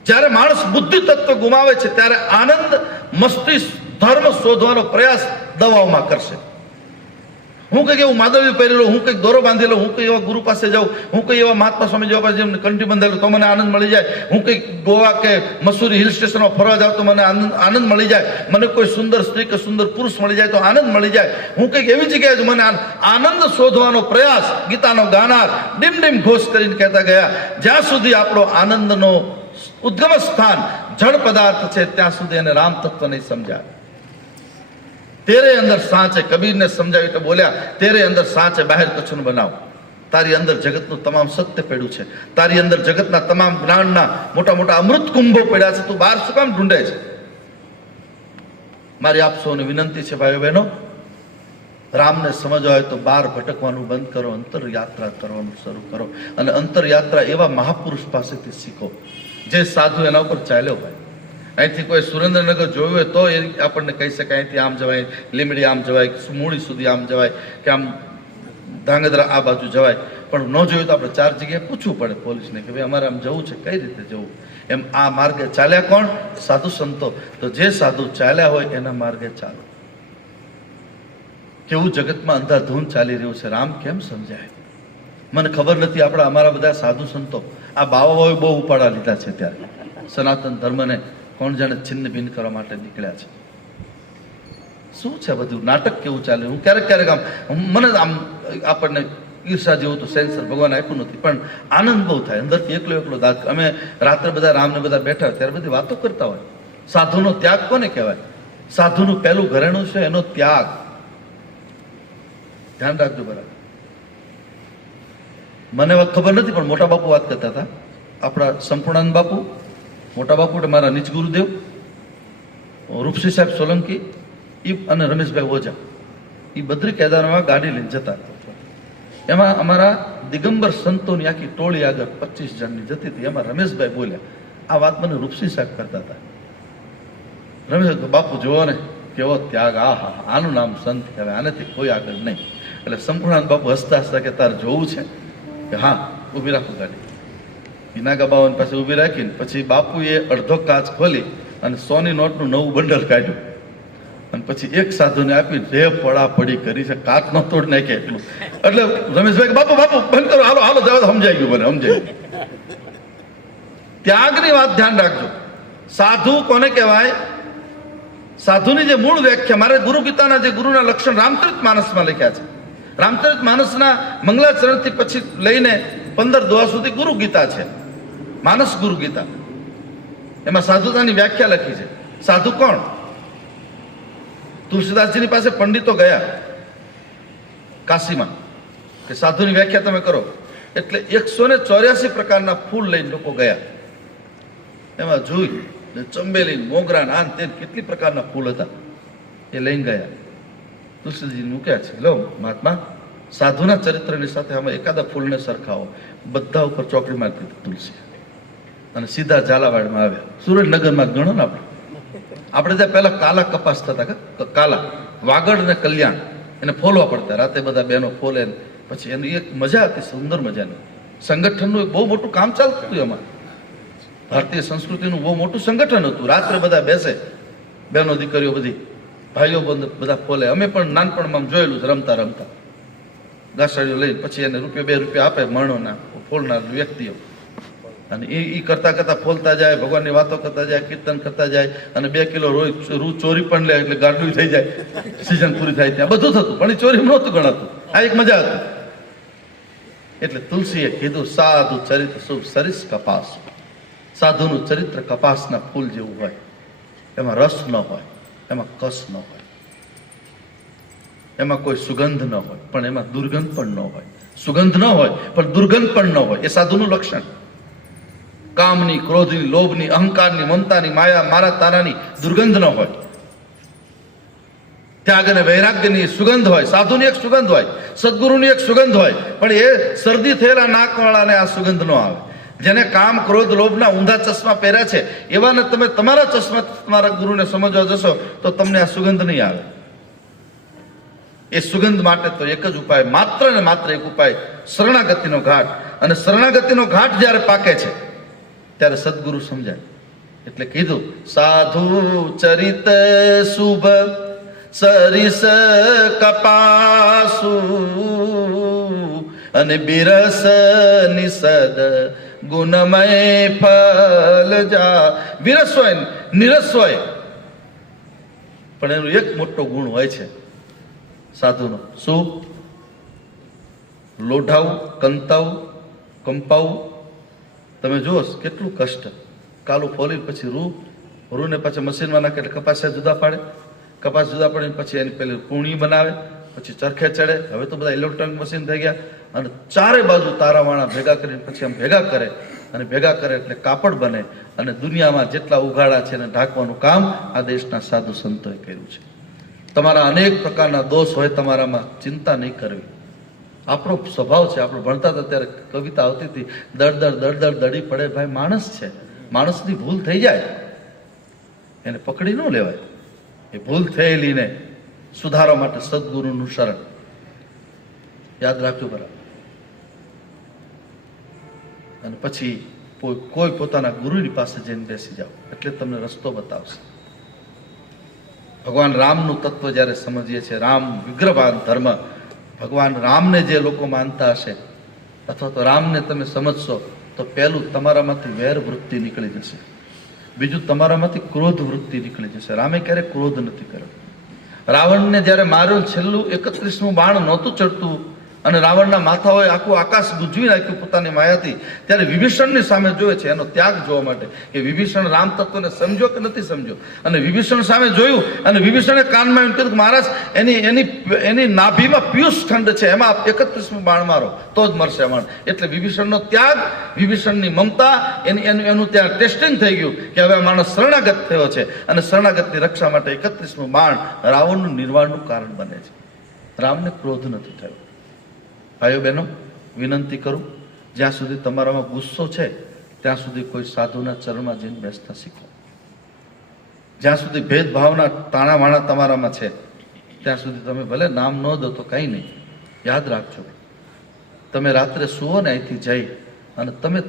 જ્યારે માણસ બુદ્ધિ તત્વ ગુમાવે છે ત્યારે આનંદ, મસ્તી, ધર્મ શોધવાનો પ્રયાસ દવાઓમાં કરશે. હું કંઈક એવું માદવી પહેરી લઉં, હું કંઈક દોરો બાંધી લઉં, હું કંઈ એવા ગુરુ પાસે જાઉં, હું કંઈ એવા મહાત્મા સ્વામી જેવા પાસે જેમને કંઠી બંધાયેલું તો મને આનંદ મળી જાય, હું કંઈક ગોવા કે મસૂરી હિલ સ્ટેશનમાં ફરવા જાઉં તો મને આનંદ મળી જાય, મને કોઈ સુંદર સ્ત્રી કે સુંદર પુરુષ મળી જાય તો આનંદ મળી જાય, હું કંઈક એવી જગ્યાએ મને આનંદ શોધવાનો પ્રયાસ ગીતાનો ગાનાર ડીમ ડીમ ઘોષ કરીને કહેતા ગયા. જ્યાં સુધી આપણો આનંદનો ઉદ્ગમ સ્થાન જળ પદાર્થ છે ત્યાં સુધી એને રામ તત્વ નહીં સમજાય. તેરે અંદર સાચે, કબીરને સમજાવી તો બોલ્યા, તેરે અંદર સાચે બહાર કચ્છનું બનાવ. તારી અંદર જગતનું તમામ સત્ય પડ્યું છે, તારી અંદર જગતના તમામ જ્ઞાનના મોટા મોટા અમૃત કુંભો પડ્યા છે, તું બહાર શું કામ ઢૂંઢે છે? મારી આપ સૌને વિનંતી છે ભાઈઓ બહેનો, રામને સમજવા હોય તો બહાર ભટકવાનું બંધ કરો, અંતર યાત્રા કરવાનું શરૂ કરો. અને અંતર યાત્રા એવા મહાપુરુષ પાસેથી શીખો જે સાધુ એના ઉપર ચાલ્યો હોય. અહીંથી કોઈ સુરેન્દ્રનગર જોયું હોય તો એ આપણને કહી શકાય અહીંથી આમ જવાય, લીમડી આમ જવાય, મૂળી સુધી આમ જવાય, કે આમ ધાંગધ્રા આ બાજુ જવાય. પણ ન જોયું તો આપણે 4 જગ્યાએ પૂછવું પડે પોલીસને કે ભાઈ અમારે આમ જવું છે, કઈ રીતે જવું? એમ આ માર્ગે ચાલ્યા કોણ? સાધુ સંતો. તો જે સાધુ ચાલ્યા હોય એના માર્ગે ચાલો. કેવું જગતમાં અંધાધૂન ચાલી રહ્યું છે, રામ કેમ સમજાય? મને ખબર નથી. અમારા બધા સાધુ સંતો આ બાવાઓએ બહુ ઉપાડા લીધા છે ત્યારે સનાતન ધર્મને કોણ જાણે છિન્ન ભિન્ન કરવા માટે નીકળ્યા છે. શું છે બધું નાટક કેવું ચાલે? હું ક્યારેક મને આમ આપણને ઈર્ષા જેવું તો સેન્સર ભગવાન આપ્યું નથી, પણ આનંદ બહુ થાય અંદરથી. એકલો દાદ. અમે રાત્રે બધા રામને બધા બેઠા હોય ત્યારે બધી વાતો કરતા હોય. સાધુનો ત્યાગ કોને કહેવાય? સાધુનું પહેલું ઘરેણું છે એનો ત્યાગ. ધ્યાન રાખજો બરાબર. મને ખબર નથી પણ મોટા બાપુ વાત કરતા હતા, આપણા સંપૂર્ણાનંદ બાપુ, મોટા બાપુ એટલે મારા નીચ ગુરુદેવ, રૂપસિંહ સાહેબ સોલંકી અને રમેશભાઈ ઓઝા, એ બદ્રી કેદારમાં ગાડી લઈને જતા. એમાં અમારા દિગંબર સંતોની આખી ટોળી આગળ 25 જણની જતી હતી. એમાં રમેશભાઈ બોલ્યા, આ વાત મને રૂપસિંહ સાહેબ કરતા હતા. રમેશ બાપુ જોવો ને કેવો ત્યાગ, આ હા, આનું નામ સંત કહેવાય, આનેથી કોઈ આગળ નહીં. એટલે સંપૂર્ણાનંદ બાપુ હસતા હસતા કે તારે જોવું છે કે હા, ઊભી રાખો ગાડી. વિનાકા બાવન પાસે ઊભી રાખીને પછી બાપુએ અડધો કાચ ખોલી અને 100ની નોટનું નવું બંડલ કાઢ્યું અને પછી એક સાધુને આપી રે પડાપડી કરી છે, કાચ ન તોડ નાખે એટલું. એટલે રમેશભાઈ કે બાપુ બાપુ બંધ કરો, હાલો હાલો જાવ, સમજાઈ ગયું મને, સમજાઈ ગયું. ત્યાગની વાત ધ્યાન રાખજો. સાધુ કોને કહેવાય? સાધુની જે મૂળ વ્યાખ્યા મારે ગુરુ ગીતાના જે ગુરુના લક્ષણ રામચરિત માનસમાં લખ્યા છે. રામચરિત માનસના મંગલાચરણથી પછી લઈને 15 દોહા સુધી ગુરુ ગીતા છે, માનસ ગુરુ ગીતા. એમાં સાધુતાની વ્યાખ્યા લખી છે. સાધુ કોણ? તુલસીદાસજીની પાસે પંડિતો ગયા કાશીમાં કે સાધુની વ્યાખ્યા તમે કરો. એટલે 184 પ્રકારના ફૂલ લઈને લોકો ગયા. એમાં જોઈ ચંબેલી, મોગરા, આન તેન કેટલી પ્રકારના ફૂલ હતા એ લઈને ગયા. તુલસીજી મૂક્યા છે, લો મહાત્મા, સાધુના ચરિત્રની સાથે અમે એકાદા ફૂલને સરખાવો. બધા ઉપર ચોકડી મારી દીધી તુલસી અને સીધા ઝાલાવાડમાં આવ્યા. સુરેન્દ્રનગરમાં ગણો ને આપણે ત્યાં પહેલા કાલા કપાસ થતા, કાલા વાગડ ને કલ્યાણ એને ફોલવા પડતા. રાતે બધા બહેનો ફોલે, પછી એની એક મજા હતી, સુંદર મજાની. સંગઠનનું એક બહુ મોટું કામ ચાલતું હતું એમાં. ભારતીય સંસ્કૃતિનું બહુ મોટું સંગઠન હતું. રાત્રે બધા બેસે, બહેનો દીકરીઓ બધી, ભાઈઓ બધા ફોલે. અમે પણ નાનપણમાં જોયેલું છે, રમતા રમતા ગાસાડીઓ લઈને પછી એને ₹2 આપે મરણોના ફોલનાર વ્યક્તિઓ. અને એ કરતા કરતા ફોલતા જાય, ભગવાનની વાતો કરતા જાય, કીર્તન કરતા જાય, અને 2 કિલો રૂ ચોરી પણ લે એટલે ગાડું થઈ જાય. સિઝન પૂરી થાય ત્યાં બધું થતું, પણ એ ચોરી નહોતું ગણાતું. આ એક મજા હતી. એટલે તુલસીએ કીધું સાધુ ચરિત્ર શુભ સરિસ કપાસ. સાધુનું ચરિત્ર કપાસના ફૂલ જેવું હોય. એમાં રસ ન હોય, એમાં કસ ન હોય, એમાં કોઈ સુગંધ ન હોય, પણ એમાં દુર્ગંધ પણ ન હોય. સુગંધ ન હોય પણ દુર્ગંધ પણ ન હોય. એ સાધુનું લક્ષણ. કામની, ક્રોધની, લોભની, અહંકારની, મમતાની, માયા, મારા તારાની દુર્ગંધ ન હોય. ત્યાગ અને વૈરાગ્યની સુગંધ હોય. સાધુની એક સુગંધ હોય, સદગુરુની એક સુગંધ હોય, પણ એ શરદી થયેલા નાકવાળાને આ સુગંધ ન આવે. જેને કામ, ક્રોધ, લોભના ઊંધા ચશ્મા પહેર્યા છે એવાને તમે તમારા ચશ્મા તમારા ગુરુને સમજવા જશો તો તમને આ સુગંધ નહીં આવે. એ સુગંધ માટે તો એક જ ઉપાય, માત્ર ને માત્ર એક ઉપાય, શરણાગતિનો ઘાટ. અને શરણાગતિનો ઘાટ જ્યારે પાકે છે ત્યારે સદગુરુ સમજાય. એટલે કીધું સાધુ ચરિત શુભ સરિસ કપાસુ અને બિરસ નિસદ ગુણમય ફલ જા. વિરસ હોય, નિરસ હોય, પણ એનો એક મોટો ગુણ હોય છે સાધુનો. શું? લોઢાવું, કંતાવું, કંપાવું. તમે જુઓ કેટલું કષ્ટ. કાલું ફોલી પછી રૂને પછી મશીનમાં નાખે એટલે કપાસ જુદા પાડે. કપાસ જુદા પાડીને પછી એની પેલી પૂણી બનાવે, પછી ચરખે ચડે. હવે તો બધા ઇલેક્ટ્રોનિક મશીન થઈ ગયા. અને ચારે બાજુ તારાવાણા ભેગા કરીને પછી આમ ભેગા કરે, અને ભેગા કરે એટલે કાપડ બને. અને દુનિયામાં જેટલા ઉઘાડા છે એને ઢાંકવાનું કામ આ દેશના સાધુ સંતોએ કર્યું છે. તમારા અનેક પ્રકારના દોષ હોય તમારામાં, ચિંતા નહીં કરવી. આપણો સ્વભાવ છે. આપણે ભણતા હતા ત્યારે કવિતા આવતી હતી, દડ દડી પડે. ભાઈ માણસ છે, માણસની ભૂલ થઈ જાય, એને પકડી ન લેવાય. એ ભૂલ થયેલીને સુધારવા માટે સદગુરુનું શરણ. યાદ રાખજો બરાબર. અને પછી કોઈ પોતાના ગુરુની પાસે જઈને બેસી જાઓ, એટલે તમને રસ્તો બતાવશે. ભગવાન રામનું તત્વ જ્યારે સમજીએ છીએ, રામ વિગ્રહવાન ધર્મ, ભગવાન રામને જે લોકો માનતા હશે, અથવા તો રામને તમે સમજશો, તો પહેલું તમારામાંથી વેર વૃત્તિ નીકળી જશે. બીજું તમારામાંથી ક્રોધ વૃત્તિ નીકળી જશે. રામે ક્યારેય ક્રોધ નથી કર્યો. રાવણને જ્યારે માર્યો, છેલ્લું 31મું બાણ નહોતું ચડતું અને રાવણના માથાઓએ આખું આકાશ ગુંજવી નાખ્યું પોતાની માયાથી, ત્યારે વિભીષણની સામે જોવે છે એનો ત્યાગ જોવા માટે કે વિભીષણ રામ તત્વને સમજો કે નથી સમજો. અને વિભીષણ સામે જોયું અને વિભીષણે કાનમાં એમ કીધું, મહારાજ એની નાભીમાં પિયુષ ખંડ છે, એમાં 31મું બાણ મારો તો જ મરશે માણ. એટલે વિભીષણનો ત્યાગ, વિભીષણની મમતા, એનું ત્યાં ટેસ્ટિંગ થઈ ગયું કે હવે આ માણસ શરણાગત થયો છે. અને શરણાગતની રક્ષા માટે 31મું બાણ રાવણનું નિર્વાણનું કારણ બને છે. રામને ક્રોધ નથી થયો. ભાઈઓ બહેનો, વિનંતી કરું, જ્યાં સુધી તમારામાં ગુસ્સો છે ત્યાં સુધી કોઈ સાધુના ચરણમાં જઈને બેસતા શીખો. જ્યાં સુધી ભેદભાવના તાણાવાણા તમારામાં છે ત્યાં સુધી તમે ભલે નામ ન દો તો કંઈ નહીં. યાદ રાખજો, તમે રાત્રે સુવો ને અહીંથી જઈ અને તમે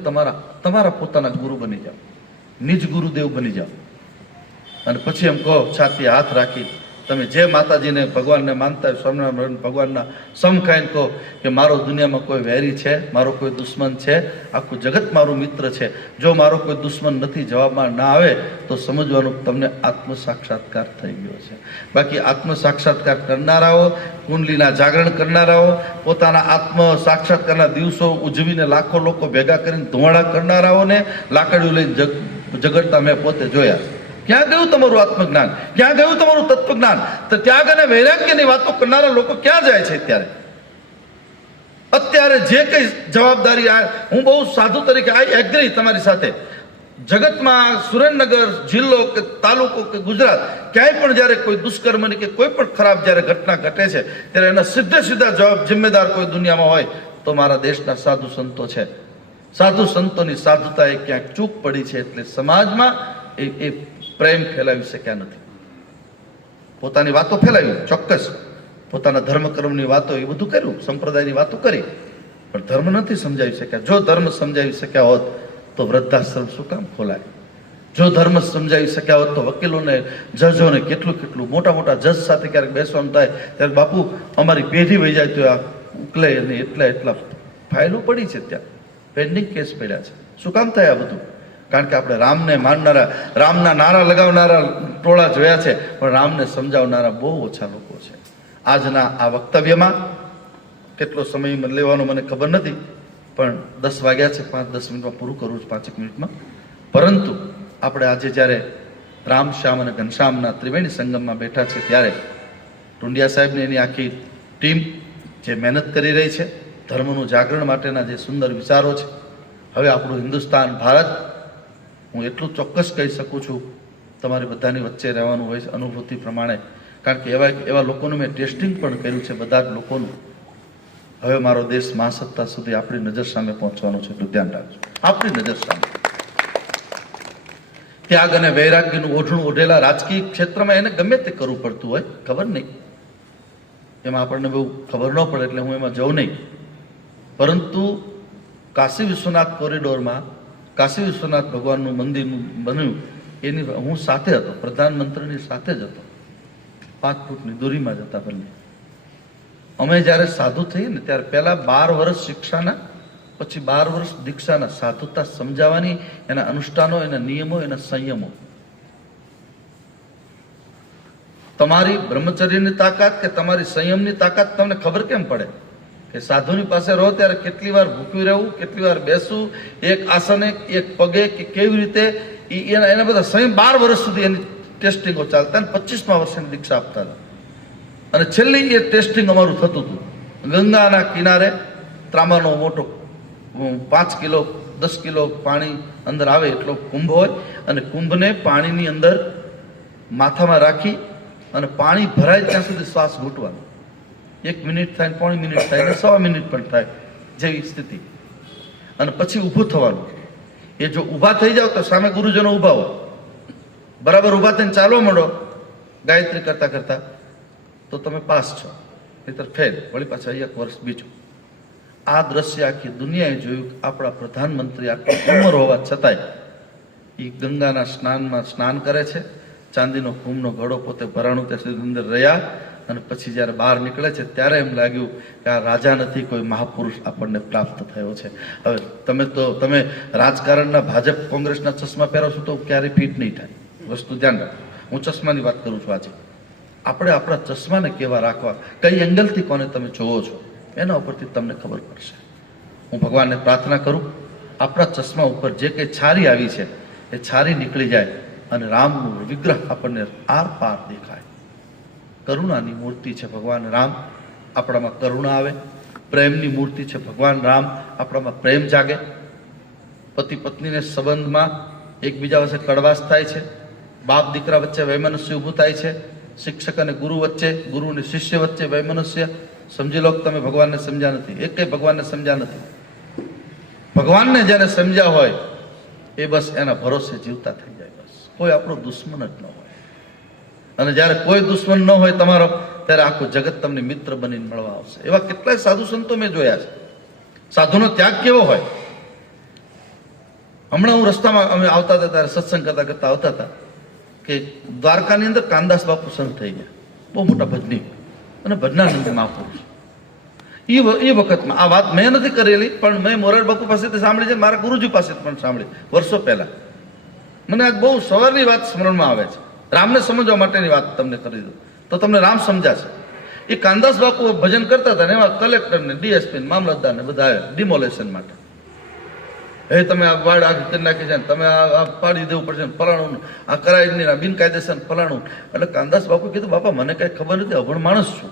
તમારા પોતાના ગુરુ બની જાઓ, નિજ ગુરુદેવ બની જાઓ. અને પછી એમ કહો, છાતી હાથ રાખી તમે જે માતાજીને ભગવાનને માનતા હોય સ્વામિનારાયણ ભગવાનના સમખાઈને કહો કે મારો દુનિયામાં કોઈ વેરી છે, મારો કોઈ દુશ્મન છે, આખું જગત મારું મિત્ર છે, જો મારો કોઈ દુશ્મન નથી જવાબમાં ના આવે તો સમજવાનું તમને આત્મ સાક્ષાત્કાર થઈ ગયો છે. બાકી આત્મ સાક્ષાત્કાર કરનારાઓ, કુંડલીના જાગરણ કરનારાઓ, પોતાના આત્મ સાક્ષાત્કારના દિવસો ઉજવીને લાખો લોકો ભેગા કરીને ધુમાડા કરનારાઓને લાકડીઓ લઈને ઝઘડતા મેં પોતે જોયા. ક્યાં ગયું તમારું આત્મજ્ઞાન? ક્યાં ગયું તમારું તત્વજ્ઞાન? તો ત્યાગ અને વૈરાગ્યની વાતો કરનારા લોકો ક્યાં જાય છે અત્યારે જે કઈ જવાબદારી હું બહુ સાધુ તરીકે આઈ એગ્રી તમારી સાથે. જગતમાં સુરેન્દ્રનગર જિલ્લો કે તાલુકો કે ગુજરાત ક્યાંય પણ જ્યારે કોઈ દુષ્કર્મની કે કોઈ પણ ખરાબ જ્યારે ઘટના ઘટે છે ત્યારે એના સીધા જવાબ જિમ્મેદાર કોઈ દુનિયામાં હોય તો મારા દેશના સાધુ સંતો છે. સાધુ સંતોની સાધુતા એ ક્યાંક ચૂક પડી છે, એટલે સમાજમાં એ પ્રેમ ફેલાવી શક્યા નથી. પોતાની વાતો ફેલાવી, ચોક્કસ પોતાના ધર્મકર્મની વાતો એ બધું કર્યું, સંપ્રદાયની વાતો કરી, પણ ધર્મ નથી સમજાવી શક્યા. જો ધર્મ સમજાવી શક્યા હોત તો વૃદ્ધાશ્રમ શું કામ ખોલાય? જો ધર્મ સમજાવી શક્યા હોત તો વકીલોને, જજોને કેટલું મોટા જજ સાથે ક્યારેક બેસવાનું થાય ત્યારે બાપુ અમારી પેઢી વહી જાય તો આ ઉકલે અને એટલા ફાઇલો પડી છે, ત્યાં પેન્ડિંગ કેસ પડ્યા છે. શું કામ થાય આ બધું? કારણ કે આપણે રામને માનનારા, રામના નારા લગાવનારા ટોળા જોયા છે, પણ રામને સમજાવનારા બહુ ઓછા લોકો છે. આજના આ વક્તવ્યમાં કેટલો સમય લેવાનો મને ખબર નથી, પણ 10 વાગ્યા છે, 5-10 મિનિટમાં પૂરું કરું છું, 5 મિનિટમાં. પરંતુ આપણે આજે જ્યારે રામ, શ્યામ અને ઘનશ્યામના ત્રિવેણી સંગમમાં બેઠા છે ત્યારે ટુંડિયા સાહેબની એની આખી ટીમ જે મહેનત કરી રહી છે, ધર્મનું જાગરણ માટેના જે સુંદર વિચારો છે, હવે આપણું હિન્દુસ્તાન, ભારત, હું એટલું ચોક્કસ કહી શકું છું, તમારી બધાની વચ્ચે રહેવાનું હોય છે અનુભૂતિ પ્રમાણે, કારણ કે એવા લોકોનું મેં ટેસ્ટિંગ પણ કર્યું છે, બધા જ લોકોનું. હવે મારો દેશ મહાસત્તા સુધી આપણી નજર સામે પહોંચવાનો છે, એટલું ધ્યાન રાખજો. આપણી નજર સામે ત્યાગ અને વૈરાગ્યનું ઓઢણું ઓઢેલા રાજકીય ક્ષેત્રમાં એને ગમે તે કરવું પડતું હોય, ખબર નહીં, એમાં આપણને બહુ ખબર ન પડે એટલે હું એમાં જઉં નહીં. પરંતુ કાશી વિશ્વનાથ કોરિડોરમાં કાશી વિશ્વનાથ ભગવાનનું મંદિરનું બન્યું એની હું સાથે હતો, પ્રધાનમંત્રીની સાથે જ હતો, 5 ફૂટની દૂરીમાં જ હતા બંને. અમે જ્યારે સાધુ થઈએ ને ત્યારે પહેલા 12 વર્ષ શિક્ષાના, પછી 12 વર્ષ દીક્ષાના, સાધુતા સમજાવવાની, એના અનુષ્ઠાનો, એના નિયમો, એના સંયમો. તમારી બ્રહ્મચર્યની તાકાત કે તમારી સંયમની તાકાત તમને ખબર કેમ પડે કે સાધુની પાસે રહો ત્યારે કેટલી વાર ભૂખ્યું રહેવું, કેટલી વાર બેસવું, એક આસને, એક પગે, કે કેવી રીતે એના બધા સંયમ. 12 વર્ષ સુધી એની ટેસ્ટિંગો ચાલતા અને 25મા વર્ષે દીક્ષા આપતા હતા. અને છેલ્લી એ ટેસ્ટિંગ અમારું થતું હતું ગંગાના કિનારે. ત્રાંબાનો મોટો 5 કિલો 10 કિલો પાણી અંદર આવે એટલો કુંભ હોય, અને કુંભને પાણીની અંદર માથામાં રાખી અને પાણી ભરાય ત્યાં સુધી શ્વાસ ઘૂંટવાનો. 1 મિનિટ થાય, 1.5 મિનિટ થાય, 1.25 મિનિટ પણ થાય જેવી સ્થિતિ. અને પછી ઊભું થવાનું. એ જો ઊભા થઈ જાવ તો સામે ગુરુજનો ઊભા હોય, બરાબર ઊભા થઈને ચાલવા માંડો ગાયત્રી કરતા કરતા તો તમે પાસ છો, નહીતર ફેલ. વળી પાછા 1 વર્ષ બીજું. આ દ્રશ્ય આખી દુનિયાએ જોયું. આપણા પ્રધાનમંત્રી આટલી ઉંમર હોવા છતાંય એ ગંગાના સ્નાનમાં સ્નાન કરે છે, ચાંદીનો કુંભનો ઘડો પોતે ભરાણું ત્યાં સુધી અંદર રહ્યા, અને પછી જ્યારે બહાર નીકળે છે ત્યારે એમ લાગ્યું કે આ રાજા નથી, કોઈ મહાપુરુષ આપણને પ્રાપ્ત થયો છે. હવે તમે રાજકારણના, ભાજપ કોંગ્રેસના ચશ્મા પહેરશો તો ક્યારેય ફિટ નહીં થાય. વસ્તુ ધ્યાન રાખો. હું ચશ્માની વાત કરું છું. આજે આપણે આપણા ચશ્માને કેવા રાખવા, કઈ એંગલથી કોને તમે જોવો છો, એના ઉપરથી તમને ખબર પડશે. હું ભગવાનને પ્રાર્થના કરું આપણા ચશ્મા ઉપર જે કંઈ છારી આવી છે એ છારી નીકળી જાય અને રામનું વિગ્રહ આપણને આર પાર દેખાય. કરુણાની મૂર્તિ છે ભગવાન રામ, આપણામાં કરુણા આવે. પ્રેમની મૂર્તિ છે ભગવાન રામ, આપણામાં પ્રેમ જાગે. પતિ પત્નીને સંબંધમાં એકબીજા વચ્ચે કડવાશ થાય છે, બાપ દીકરા વચ્ચે વૈમનસ્ય ઊભું થાય છે, શિક્ષક અને ગુરુ વચ્ચે, ગુરુ અને શિષ્ય વચ્ચે વૈમનસ્ય. સમજી લો કે તમે ભગવાનને સમજ્યા નથી. એક કંઈ ભગવાનને સમજ્યા નથી. ભગવાનને જેને સમજ્યા હોય એ બસ એના ભરોસે જીવતા થઈ જાય. બસ કોઈ આપણો દુશ્મન જ ન હોય. અને જ્યારે કોઈ દુશ્મન ન હોય તમારો, ત્યારે આખું જગત તમને મિત્ર બનીને મળવા આવશે. એવા કેટલાય સાધુ સંતો મેં જોયા છે. સાધુનો ત્યાગ કેવો હોય. હમણાં હું રસ્તામાં અમે આવતા હતા ત્યારે સત્સંગ કરતા કરતા આવતા હતા કે દ્વારકાની અંદર કાનદાસ બાપુ સંત થઈ ગયા. બહુ મોટા ભજની અને ભજનાનંદ મહાપુરુષ. એ વખતમાં આ વાત મેં નથી કરેલી, પણ મેં મોરારી બાપુ પાસેથી સાંભળી છે, મારા ગુરુજી પાસે પણ સાંભળી વર્ષો પહેલા. મને આજ બહુ સવારની વાત સ્મરણમાં આવે છે. રામને સમજવા માટેની વાત તમને કરી દઉં તો તમને રામ સમજાશે. એ કાનદાસ બાપુ ભજન કરતા હતા ને એમાં કલેક્ટરને, ડીએસપી, મામલતદારને બધા આવ્યા ડિમોલેશન માટે. હે તમે આ વાડ આગ કરી નાખી છે, તમે આ પાડી દેવું પડશે, ફલાણું આ કરાય નહીં, આ બિનકાયદેસર ફલાણું. એટલે કાનદાસ બાપુ કીધું, બાપા મને કઈ ખબર નથી, અભણ માણસ છું,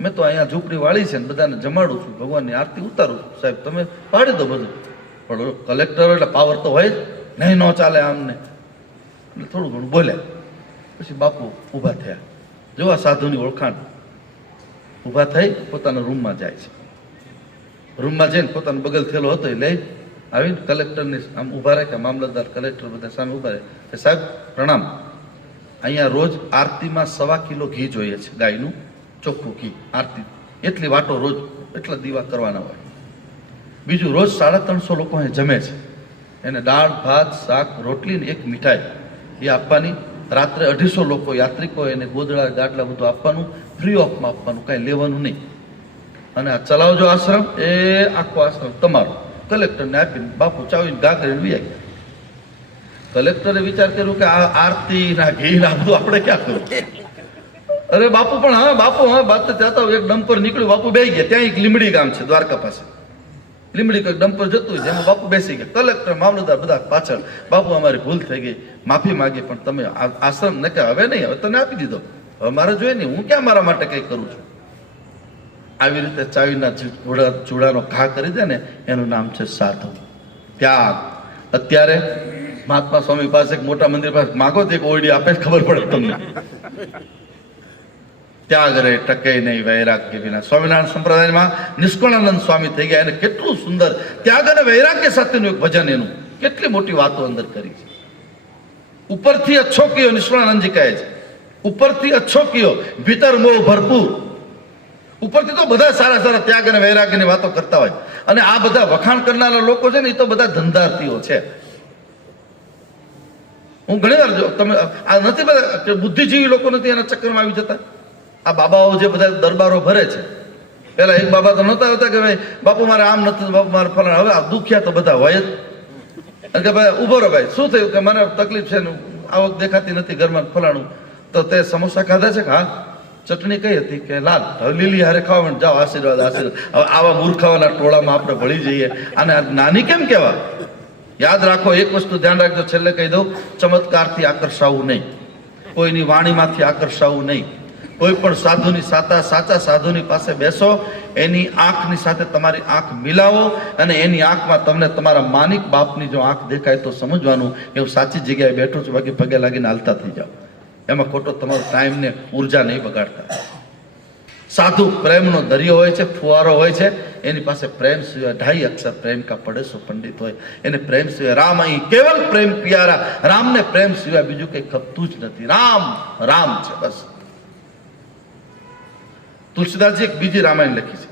મેં તો અહીંયા ઝૂંપડી વાળી છે ને બધાને જમાડું છું, ભગવાનની આરતી ઉતારું છું, સાહેબ તમે પાડી દો બધું. પણ કલેક્ટર એટલે પાવર તો હોય જ નહીં, ન ચાલે આમને. એટલે થોડું ઘણું બોલ્યા. પછી બાપુ ઊભા થયા, જો આ સાધુની ઓળખાણ. ઊભા થઈ પોતાના રૂમમાં જાય છે. રૂમમાં જઈને પોતાનો બગલ થયેલો હતો એ લઈ આવીને કલેક્ટરને આમ ઊભા રાખ્યા, મામલતદાર, કલેક્ટર બધા સામે ઊભા રહે. સાહેબ પ્રણામ, અહીંયા રોજ આરતીમાં 1.25 કિલો ઘી જોઈએ છે, ગાયનું ચોખ્ખું ઘી. આરતી એટલી વાટો રોજ એટલા દીવા કરવાના હોય. બીજું રોજ 350 લોકો અહીં જમે છે, એને દાળ ભાત શાક રોટલી ને એક મીઠાઈ એ આપવાની. રાત્રે 250 લોકો યાત્રિકો એને ગોદડા ગાટલા બધું આપવાનું, ફ્રી ઓફમાં આપવાનું, કાંઈ લેવાનું નહીં. અને આ ચલાવજો આશ્રમ, એ આખો આશ્રમ તમારો. કલેક્ટરને આપીને બાપુ ચાવીને ગા કરીને વી આવી. કલેક્ટરે વિચાર કર્યો કે આ આરતી ના ઘી ના બધું આપણે ક્યાં કરવું. અરે બાપુ પણ હા બાપુ હા બાત ત્યાં તો એક ડમ્પર નીકળ્યું, બાપુ બેસી ગયા. ત્યાં એક લીમડી ગામ છે દ્વારકા પાસે, લીમડી કોઈ ડમ્પર જતું હોય જેમાં બાપુ બેસી ગયા. કલેક્ટર, મામલતદાર બધા પાછળ. બાપુ અમારી ભૂલ થઈ ગઈ, માફી માંગી, પણ તમે આશ્રમ ને કે હવે નહીં, હવે તને આપી દીધો, હવે મારે જોઈએ નહીં, હું ક્યાં મારા માટે કંઈ કરું છું. આવી રીતે ચાવીના ચૂડાનો ઘા કરી દે ને એનું નામ છે સાધુ, ત્યાગ. અત્યારે મહાત્મા સ્વામી પાસે મોટા મંદિર પાસે માગો તો એક ઓરડી આપે, ખબર પડે તમને. ત્યાગ રે ટકે નહીં વૈરાગ્ય વિના. સ્વામિનારાયણ સંપ્રદાયમાં નિષ્કળાનંદ સ્વામી થઈ ગયા. એને કેટલું સુંદર ત્યાગ અને વૈરાગ્ય સાથેનું એક ભજન, એનું કેટલી મોટી વાતો અંદર કરી છે. ઉપરથી અચ્છો કયો, નિષ્કળાનંદજી કહે છે, ઉપરથી અચ્છો કયો ભીતર મોહ ભરપૂર. ઉપરથી તો બધા સારા સારા ત્યાગ અને વૈરાગ્યની વાતો કરતા હોય, અને આ બધા વખાણ કરનારા લોકો છે ને એ તો બધા ધંધાર્થીઓ છે. હું ઘણી વાર તમે આ નથી બધા બુદ્ધિજીવી લોકો નથી એના ચક્કરમાં આવી જતા. આ બાબાઓ જે બધા દરબારો ભરે છે, પેલા એક બાબા તો નહોતા હોતા કે ભાઈ બાપુ મારે આમ નથી, બાપુ મારે ફલાણા. હવે આ દુખ્યા તો બધા હોય જ. અને કે ભાઈ ઉભો રહો ભાઈ, શું થયું? કે મને તકલીફ છે ને આવક દેખાતી નથી ઘરમાં, ફલાણું. તો તે સમોસા ખાધા છે કે હા? ચટણી કઈ હતી? કે લાલ. હવે લીલી હારે ખાવા, જાઓ આશીર્વાદ આશીર્વાદ. હવે આવા મૂર્ખાવાના ટોળામાં આપણે ભળી જઈએ. અને નાની કેમ કહેવા? યાદ રાખો, એક વસ્તુ ધ્યાન રાખજો, છેલ્લે કહી દઉં, ચમત્કારથી આકર્ષાવું નહીં, કોઈની વાણીમાંથી આકર્ષાવું નહીં. કોઈ પણ સાધુની સાચા સાધુની પાસે બેસો, એની આંખની સાથે તમારી આંખ મિલાવો, અને એની આંખમાં તમને તમારા માનિક બાપની જો આંખ દેખાય તો સમજવાનું કે હું સાચી જગ્યાએ બેઠો છું, બાકી પગે લાગીને હાલતા થઈ જાઓ. એમાં ખોટો તમારો ટાઈમ ને ઉર્જા નહીં બગાડતા. સાધુ પ્રેમનો દરિયો હોય છે, ફુવારો હોય છે. એની પાસે પ્રેમ સિવાય 2.5 અક્ષર પ્રેમ કા પડેસો પંડિત હોય. એને પ્રેમ સિવાય રામ અહીં કેવલ પ્રેમ પિયારા. રામને પ્રેમ સિવાય બીજું કંઈ ખપતું જ નથી. રામ રામ છે બસ. તુલસીદાસજી એક બીજી રામાયણ લખી છે,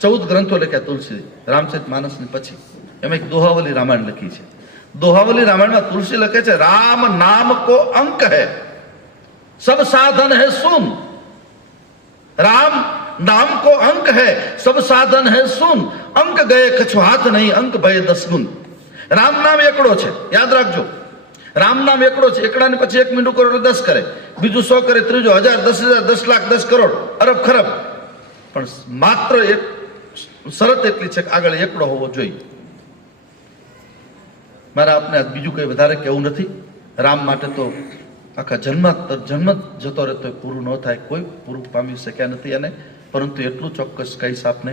14 ગ્રંથો લખ્યા તુલસી રામચરિત માનસની પછી. એમાં એક દોહાવલી રામાયણ લખી છે. દોહાવલી રામાયણમાં તુલસી લખે છે, રામ નામ કો અંક હૈ, સબ સાધન है सुन. राम नाम को अंक है, सब साधन है सुन. अंक गए कछु हाथ नहीं, अंक भय 10 गुण. राम नाम એકડો છે, યાદ રાખજો. રામ નામ એકડો છે. એકડાને પછી 1 મીંડું કરો તો 10 કરે, બીજું 100 કરે, ત્રીજું 1000, 10,000, 10 લાખ, 10 કરોડ, અરબ ખરબ. પણ માત્ર એક શરત એટલી છે કે આગળ એકડો હોવો જોઈએ. મારે આપને બીજું કંઈ વધારે કહેવું નથી. રામ માટે તો આખા જન્મ જતો રહેતો પૂરું ન થાય, કોઈ પૂરું પામી શક્યા નથી એને. પરંતુ એટલું ચોક્કસ કહીશ આપને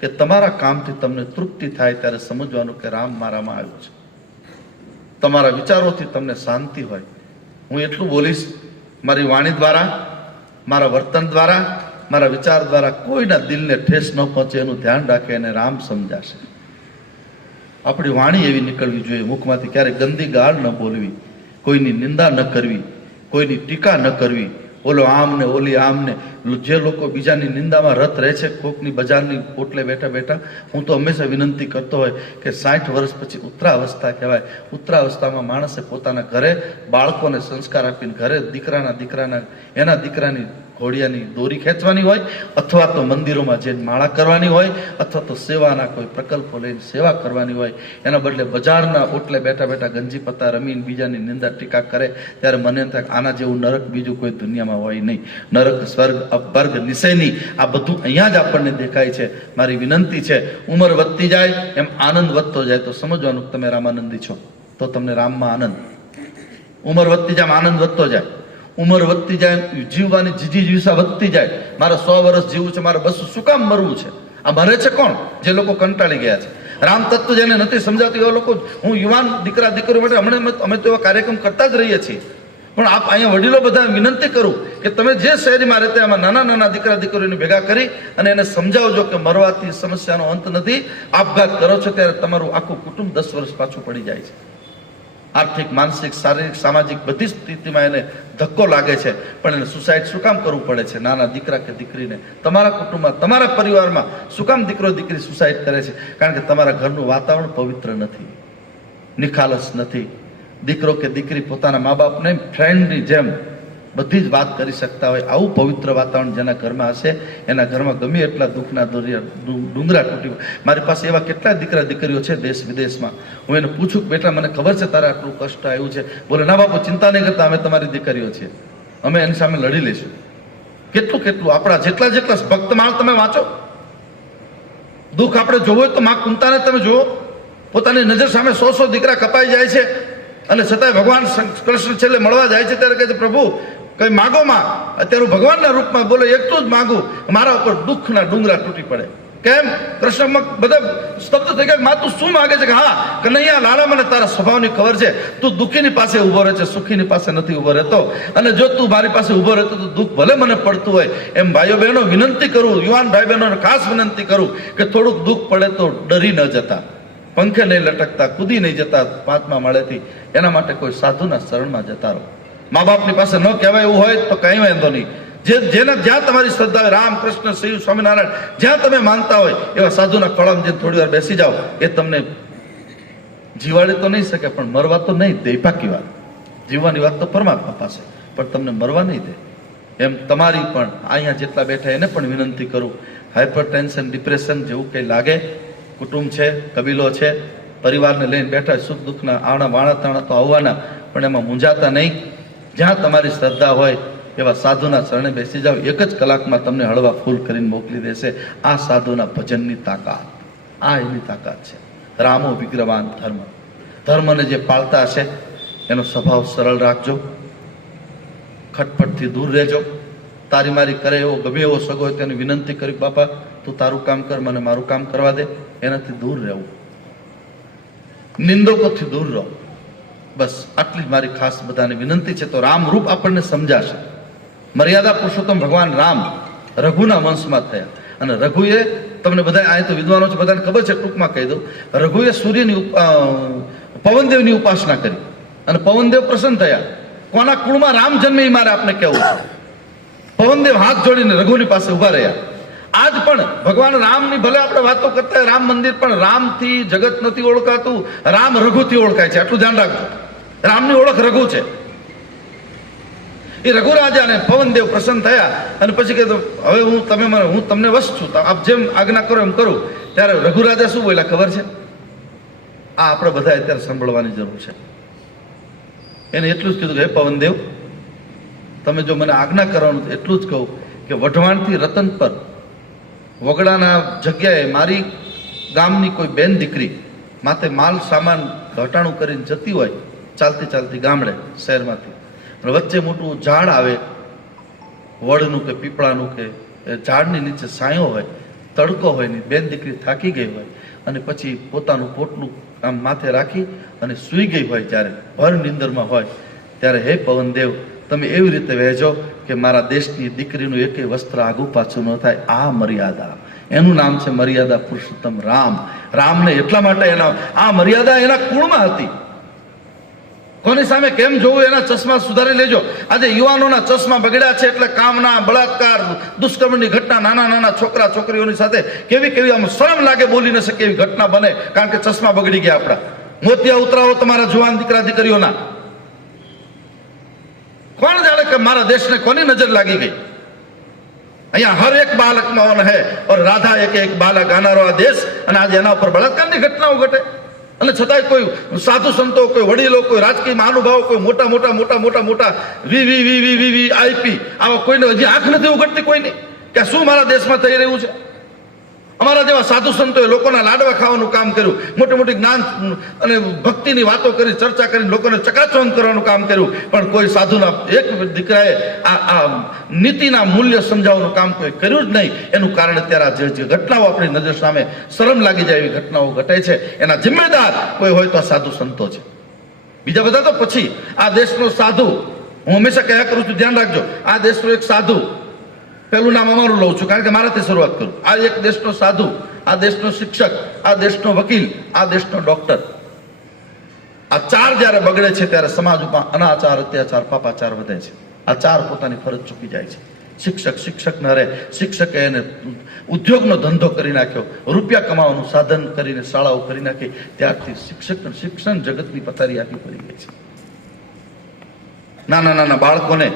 કે તમારા કામથી તમને તૃપ્તિ થાય ત્યારે સમજવાનું કે રામ મારામાં આવ્યો છે. તમારા વિચારોથી તમને શાંતિ હોય. હું એટલું બોલીશ, મારી વાણી દ્વારા, મારા વર્તન દ્વારા, મારા વિચાર દ્વારા કોઈના દિલને ઠેસ ન પહોંચે એનું ધ્યાન રાખે અને રામ સમજાશે. આપણી વાણી એવી નીકળવી જોઈએ, મુખમાંથી ક્યારેય ગંદી ગાળ ન બોલવી, કોઈની નિંદા ન કરવી, કોઈની ટીકા ન કરવી. ઓલો આમ ને ઓલી આમ ને. જે લોકો બીજાની નિંદામાં રત રહે છે, કોકની બજારની પોટલે બેઠા બેઠા, હું તો હંમેશા વિનંતી કરતો હોય કે 60 વર્ષ પછી ઉત્તરાવસ્થા કહેવાય. ઉત્તરાવસ્થામાં માણસે પોતાના ઘરે બાળકોને સંસ્કાર આપીને, ઘરે દીકરાના એના દીકરાની ઘોડિયાની દોરી ખેંચવાની હોય, અથવા તો મંદિરોમાં જઈને માળા કરવાની હોય, અથવા તો સેવાના કોઈ પ્રકલ્પો લઈને સેવા કરવાની હોય. એના બદલે બજારના ઓટલે બેઠા બેઠા ગંજી પત્તા રમીને બીજાની નિંદા ટીકા કરે, ત્યારે મને એમ થાય આના જેવું નરક બીજું કોઈ દુનિયામાં હોય નહીં. નરક, સ્વર્ગ, અપવર્ગ, નિશેની આ બધું અહીંયા જ આપણને દેખાય છે. મારી વિનંતી છે, ઉંમર વધતી જાય એમ આનંદ વધતો જાય તો સમજવાનું તમે રામાનંદી છો, તો તમને રામમાં આનંદ. ઉંમર વધતી જાય આનંદ વધતો જાય, ઉંમર વધતી જાય જીવવાની જીજીવિષા વધતી જાય. મારે 100 વર્ષ જીવવું છે, મારે 200 શું કામ મરવું છે? આ મરે છે કોણ? જે લોકો કંટાળી ગયા છે. રામ તત્વ જેને નથી સમજાતું એવા લોકો. હું યુવાન દીકરા દીકરીઓ માટે હમણાં અમે તો એવા કાર્યક્રમ કરતા જ રહીએ છીએ, પણ આપ અહીંયા વડીલો બધા વિનંતી કરું કે તમે જે શહેરીમાં રહેતા એમાં નાના નાના દીકરા દીકરીઓને ભેગા કરી અને એને સમજાવજો કે મરવાથી સમસ્યાનો અંત નથી. આપઘાત કરો છો ત્યારે તમારું આખું કુટુંબ 10 વર્ષ પાછું પડી જાય છે. આર્થિક, માનસિક, શારીરિક, સામાજિક બધી સ્થિતિમાં એને ધક્કો લાગે છે, પણ એને સુસાઇડ શું કામ કરવું પડે છે? નાના દીકરા કે દીકરીને તમારા કુટુંબમાં, તમારા પરિવારમાં શું કામ દીકરો દીકરી સુસાઇડ કરે છે? કારણ કે તમારા ઘરનું વાતાવરણ પવિત્ર નથી, નિખાલસ નથી. દીકરો કે દીકરી પોતાના મા બાપને ફ્રેન્ડની જેમ બધી જ વાત કરી શકતા હોય, આવું પવિત્ર વાતાવરણ જેના ઘરમાં હશે એના ઘરમાં ગમે એટલા દુઃખના ડુંગરા તૂટી. મારી પાસે એવા કેટલા દીકરા દીકરીઓ છે દેશ વિદેશમાં. હું એને પૂછું કે બેટા મને ખબર છે તારે આટલું કષ્ટ આવ્યું છે. બોલે ના બાપુ ચિંતા નહીં કરતા, અમે તમારી દીકરીઓ છીએ, અમે એની સામે લડી લઈશું. કેટલું કેટલું આપણા જેટલા જેટલા ભક્તમાળ તમે વાંચો. દુઃખ આપણે જોવું હોય તો માં કુંતાને તમે જુઓ, પોતાની નજર સામે 100 દીકરા કપાઈ જાય છે અને છતાંય ભગવાન કૃષ્ણ છેલ્લે મળવા જાય છે ત્યારે કહે છે પ્રભુ કઈ માગો માં. અત્યારે હું ભગવાનના રૂપમાં બોલે એટલું જ માગું, મારા ઉપર દુઃખના ડુંગરા તૂટી પડે. કેમ? કૃષ્ણ બધા સ્તબ્ધ થઈ ગયા. માં તું શું માગે છે? કે હા કનૈયા લાલા, મને તારા સ્વભાવની ખબર છે, તું દુઃખીની પાસે ઉભો રહે છે, સુખીની પાસે નથી ઉભો રહેતો. અને જો તું મારી પાસે ઉભો રહેતો તો દુઃખ ભલે મને પડતું હોય. એમ ભાઈઓ બહેનો વિનંતી કરું, યુવાન ભાઈ બહેનોને ખાસ વિનંતી કરું કે થોડુંક દુઃખ પડે તો ડરી ન જતા, પંખે નહીં લટકતા, કૂદી નહીં જતા 5મા માળેથી. એના માટે કોઈ સાધુના શરણમાં જતા રહો. મા બાપની પાસે ન કહેવાય એવું હોય તો કઈ વાંધો નહીં. જેના જ્યાં તમારી શ્રદ્ધા હોય, રામ, કૃષ્ણ, શિવ, સ્વામિનારાયણ, જ્યાં તમે માનતા હોય એવા સાધુના ખોળામાં જઈને થોડી વાર બેસી જાઓ. એ તમને જીવાડી તો નહીં શકે, પણ મરવા તો નહીં દે. પાકી વાત. જીવવાની વાત તો પરમાત્મા પાસે, પણ તમને મરવા નહીં દે. એમ તમારી પણ અહીંયા જેટલા બેઠા એને પણ વિનંતી કરું, હાઇપર ટેન્શન, ડિપ્રેશન જેવું કંઈ લાગે, કુટુંબ છે, કબીલો છે, પરિવારને લઈને બેઠા, સુખ દુઃખના આણા વાણા તાણા તો આવવાના, પણ એમાં મૂંઝાતા નહીં. જ્યાં તમારી શ્રદ્ધા હોય એવા સાધુના શરણે બેસી જાઓ. 1 જ કલાકમાં તમને હળવા ફૂલ કરીને મોકલી દેશે. આ સાધુના ભજનની તાકાત, આ એની તાકાત છે. રામો વિગ્રહવાન ધર્મ. ધર્મને જે પાળતા હશે એનો સ્વભાવ સરળ રાખજો, ખટપટથી દૂર રહેજો. તારી મારી કરે એવો ગમે એવો સગો હોય તેની વિનંતી કરી, બાપા તું તારું કામ કર, મને મારું કામ કરવા દે. એનાથી દૂર રહેવું, નિંદકોથી દૂર રહો. બસ આટલી જ મારી ખાસ બધાને વિનંતી છે. તો રામ રૂપ આપણને સમજાશે. મર્યાદા પુરુષોત્તમ ભગવાન રામ રઘુના વંશમાં થયા, અને રઘુએ તમને બધા આ તો વિદ્વાનો છે બધાને ખબર છે, ટૂંકમાં કહી દઉં. રઘુએ સૂર્યની પવનદેવની ઉપાસના કરી અને પવનદેવ પ્રસન્ન થયા. કોના કુળમાં રામ જન્મે એ મારે આપને કહેવું છે. પવનદેવ હાથ જોડીને રઘુની પાસે ઉભા રહ્યા. આજ પણ ભગવાન રામની ભલે આપણે વાતો કરતા હોય, રામ મંદિર પણ રામથી જગત નથી ઓળખાતું, રામ રઘુથી ઓળખાય છે. આટલું ધ્યાન રાખજો. રામની ઓળખ રઘુ છે. એ રઘુ રાજાને પવનદેવ પ્રસન્ન થયા અને પછી કીધું હવે હું તમને વશ છું, આપ જેમ આજ્ઞા કરો એમ કરું. ત્યારે રઘુ રાજા શું બોલ્યા ખબર છે? આ આપણે બધા અત્યારે સાંભળવાની જરૂર છે. એને એટલું જ કીધું કે હે પવનદેવ, તમે જો મને આજ્ઞા કરવાનું એટલું જ કહું કે વઢવાણથી રતન પર વગડાના જગ્યાએ મારી ગામની કોઈ બેન દીકરી માથે માલ સામાન ઘટાણું કરીને જતી હોય, ચાલતી ચાલતી ગામડે શહેરમાંથી, અને વચ્ચે મોટું ઝાડ આવે, વડનું કે પીપળાનું, કે ઝાડની નીચે સાયો હોય, તડકો હોય ને બેન દીકરી થાકી ગઈ હોય અને પછી પોતાનું પોટલું આમ માથે રાખી અને સૂઈ ગઈ હોય, જ્યારે ભર નિંદરમાં હોય, ત્યારે હે પવનદેવ તમે એવી રીતે વહેજો કે મારા દેશની દીકરીનું એકેય વસ્ત્ર આગું પાછું ન થાય. આ મર્યાદા, એનું નામ છે મર્યાદા પુરુષોત્તમ રામ. રામને એટલા માટે આ મર્યાદા એના કુળમાં હતી. કોની સામે કેમ જોવું એના ચશ્મા સુધારી લેજો. આજે યુવાનોના ચશ્મા બગડ્યા છે એટલે કામના, બળાત્કાર, દુષ્કર્મની ઘટના નાના નાના છોકરા છોકરીઓની સાથે કેવી આમ શરમ લાગે બોલી ન શકે એવી ઘટના બને, કારણ કે ચશ્મા બગડી ગયા આપણા. મોતિયા ઉતરાવો તમારા જુવાન દીકરા દીકરીઓના. કોણ જાણે કે મારા દેશને કોની નજર લાગી ગઈ? અહીંયા હર એક બાલકમાં ઓન હે ઓર રાધા એક બાલક ગાનારો આ દેશ, અને આજે એના ઉપર બળાત્કારની ઘટનાઓ ઘટે, અને છતાંય કોઈ સાધુ સંતો, કોઈ વડીલો, કોઈ રાજકીય મહાનુભાવો, કોઈ મોટા વી આઈપી, આવા કોઈને હજી આંખ નથી ઉઘડતી કોઈની કે શું મારા દેશમાં થઈ રહ્યું છે. અમારા જેવા સાધુ સંતોએ લોકોના લાડવા ખાવાનું કામ કર્યું, મોટી જ્ઞાન અને ભક્તિની વાતો કરી, ચર્ચા કરીને લોકોને ચકાચોંધ કરવાનું કામ કર્યું, પણ કોઈ સાધુના એક દીકરાએ આ નીતિના મૂલ્ય સમજાવવાનું કામ કોઈ કર્યું જ નહીં. એનું કારણ અત્યારે જે ઘટનાઓ આપણી નજર સામે શરમ લાગી જાય એવી ઘટનાઓ ઘટે છે, એના જિમ્મેદાર કોઈ હોય તો આ સાધુ સંતો છે. બીજા બધા તો પછી આ દેશનો સાધુ, હું હંમેશા કહ્યા કરું છું, ધ્યાન રાખજો, આ દેશનો એક સાધુ, પેલું નામ અમારું લઉં છું કારણ કે મારાથી શરૂઆત કરું. આ એક દેશનો સાધુ, આ દેશનો શિક્ષક, આ દેશનો વકીલ, આ દેશનો ડોક્ટર, આ ચાર જ્યારે બગડે છે ત્યારે સમાજ ઉપર અનાચાર, અત્યાચાર, પાપાચાર વધે છે. આ ચાર પોતાની ફરજ ચૂકી જાય છે. શિક્ષક ન રહે, શિક્ષકે એને ઉદ્યોગનો ધંધો કરી નાખ્યો, રૂપિયા કમાવાનું સાધન કરીને શાળાઓ કરી નાખી, ત્યારથી શિક્ષણ જગતની પથારી આખી પડી ગઈ છે. નાના બાળકોને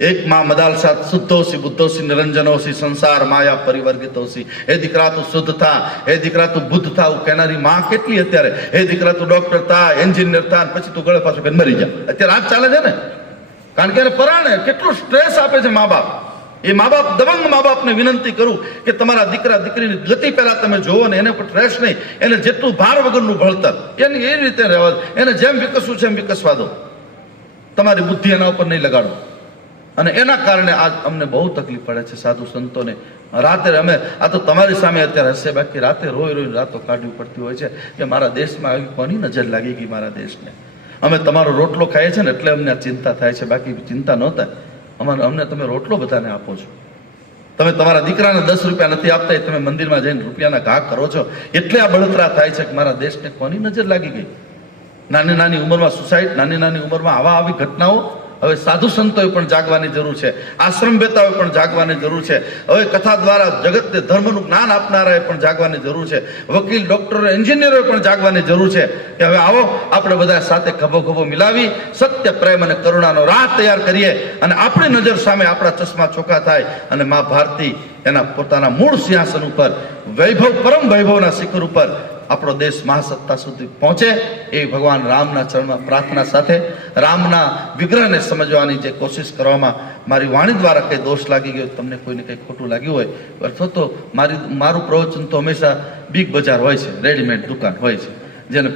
એક માં મદાલસા શુદ્ધોસી બુદ્ધોસી નિરંજનોસી સંસાર માયા પરિવર્ગિતોસી, હે દીકરા તું શુદ્ધ થા, હે દીકરા તું બુદ્ધ થા, કહેનારી માં કેટલી અત્યારે, હે દીકરા તું ડોક્ટર થા, એન્જિનિયર થા, પછી તું ગળે પાછું મરી જા. અત્યારે આ જ ચાલે છે ને, કારણ કે એને પરાણે કેટલું સ્ટ્રેસ આપે છે મા બાપ. એ મા બાપ, દબંગ મા બાપને વિનંતી કરું કે તમારા દીકરા દીકરીની ગતિ પહેલા તમે જોવો ને, એને પર સ્ટ્રેસ નહીં, એને જેટલું ભાર વગરનું ભણતર એની એ રીતે રહેવા, એને જેમ વિકસવું છે એમ વિકસવા દો, તમારી બુદ્ધિ એના ઉપર નહીં લગાડો. અને એના કારણે આજ અમને બહુ તકલીફ પડે છે સાધુ સંતોને. રાતે અમે આ તો તમારી સામે અત્યારે હશે, બાકી રાતે રોઈ રાતો કાઢવી પડતી હોય છે કે મારા દેશમાં આવી કોની નજર લાગી ગઈ મારા દેશને. અમે તમારો રોટલો ખાઈએ છીએ ને એટલે અમને આ ચિંતા થાય છે, બાકી ચિંતા ન થાય. અમને તમે રોટલો બધાને આપો છો, તમે તમારા દીકરાને 10 રૂપિયા નથી આપતા, એ તમે મંદિરમાં જઈને રૂપિયાના ઘા કરો છો, એટલે આ બળતરા થાય છે કે મારા દેશને કોની નજર લાગી ગઈ. નાની ઉંમરમાં સુસાઇડ, નાની ઉંમરમાં આવી ઘટનાઓ. હવે સાધુ સંતોએ પણ જાગવાની જરૂર છે, આશ્રમ બેતાઓએ પણ જાગવાની જરૂર છે, હવે કથા દ્વારા જગતને ધર્મનું જ્ઞાન આપનારાએ પણ જાગવાની જરૂર છે, વકીલ, ડોક્ટરો, એન્જિનિયરોએ પણ જાગવાની જરૂર છે કે હવે આવો આપણે બધા સાથે ખભો મિલાવી સત્ય, પ્રેમ અને કરુણાનો રાહ તૈયાર કરીએ, અને આપણી નજર સામે આપણા ચશ્મા ચોખ્ખા થાય, અને મા ભારતી એના પોતાના મૂળ સિંહાસન ઉપર પરમ વૈભવના શિખર ઉપર આપણો દેશ મહાસત્તા સુધી પહોંચે એ ભગવાન રામના ચરણમાં પ્રાર્થના સાથે, રામના વિગ્રહને સમજવાની જે કોશિશ કરવામાં મારી વાણી દ્વારા કંઈ દોષ લાગી ગયો, તમને કોઈને કંઈ ખોટું લાગ્યું હોય, અથવા તો મારું પ્રવચન તો હંમેશા બિગ બજાર હોય છે, રેડીમેડ દુકાન હોય છે, જેને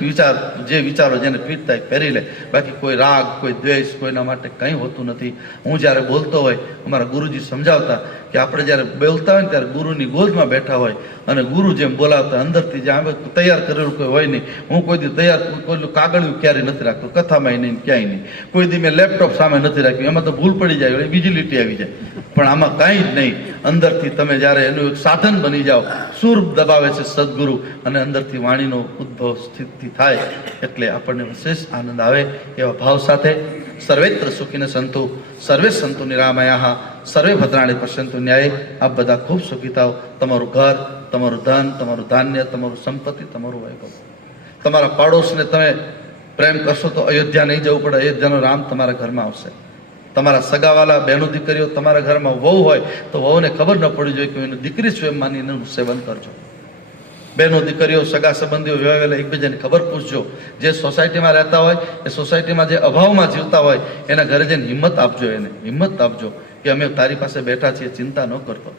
વિચારો જેને પીઠ થાય પહેરી લે, બાકી કોઈ રાગ, કોઈ દ્વેષ કોઈના માટે કંઈ હોતું નથી. હું જ્યારે બોલતો હોય, અમારા ગુરુજી સમજાવતા કે આપણે જ્યારે બોલતા હોય ને ત્યારે ગુરુની ગોદમાં બેઠા હોય, અને ગુરુ જેમ બોલાવતા અંદરથી જ્યાં તૈયાર કરેલું કોઈ હોય નહીં. હું કોઈ દી તૈયાર કોઈ કાગળિયું ક્યારેય નથી રાખતો, કથામાં નહીં, ક્યાંય નહીં. કોઈ દી મેં લેપટોપ સામે નથી રાખ્યું, એમાં તો ભૂલ પડી જાય, બીજી લીટી આવી જાય, પણ આમાં કાંઈ જ નહીં. અંદરથી તમે જ્યારે એનું એક સાધન બની જાઓ, સુર દબાવે છે સદગુરુ, અને અંદરથી વાણીનો ઉદ્ભવ સ્થિતિ થાય, એટલે આપણને વિશેષ આનંદ આવે. એવા ભાવ સાથે સર્વેત્ર સુખીને સંતુ, સર્વે સંતુ નિરામયા, સર્વે ભદ્રાણી પશ્યંતુ ન્યાય. આપ બધા ખૂબ સુખી થાઓ. તમારું ઘર, તમારું ધન, તમારું ધાન્ય, તમારું સંપત્તિ, તમારું વૈભવ, તમારા પાડોશને તમે પ્રેમ કરશો તો અયોધ્યા નહીં જવું પડે, અયોધ્યાનો રામ તમારા ઘરમાં આવશે. તમારા સગાવાલા બહેનો દીકરીઓ તમારા ઘરમાં વહુ હોય તો વહુને ખબર ન પડી જોઈએ કે એની દીકરી સ્વયં માનીને એનું સેવન કરજો. બહેનો દીકરીઓ, સગા સંબંધીઓ વ્યવહાર એકબીજાને ખબર પૂછજો. જે સોસાયટીમાં રહેતા હોય, એ સોસાયટીમાં જે અભાવમાં જીવતા હોય, એના ઘરે જઈને હિંમત આપજો, એને હિંમત આપજો કે અમે તારી પાસે બેઠા છીએ, ચિંતા ન કરતો.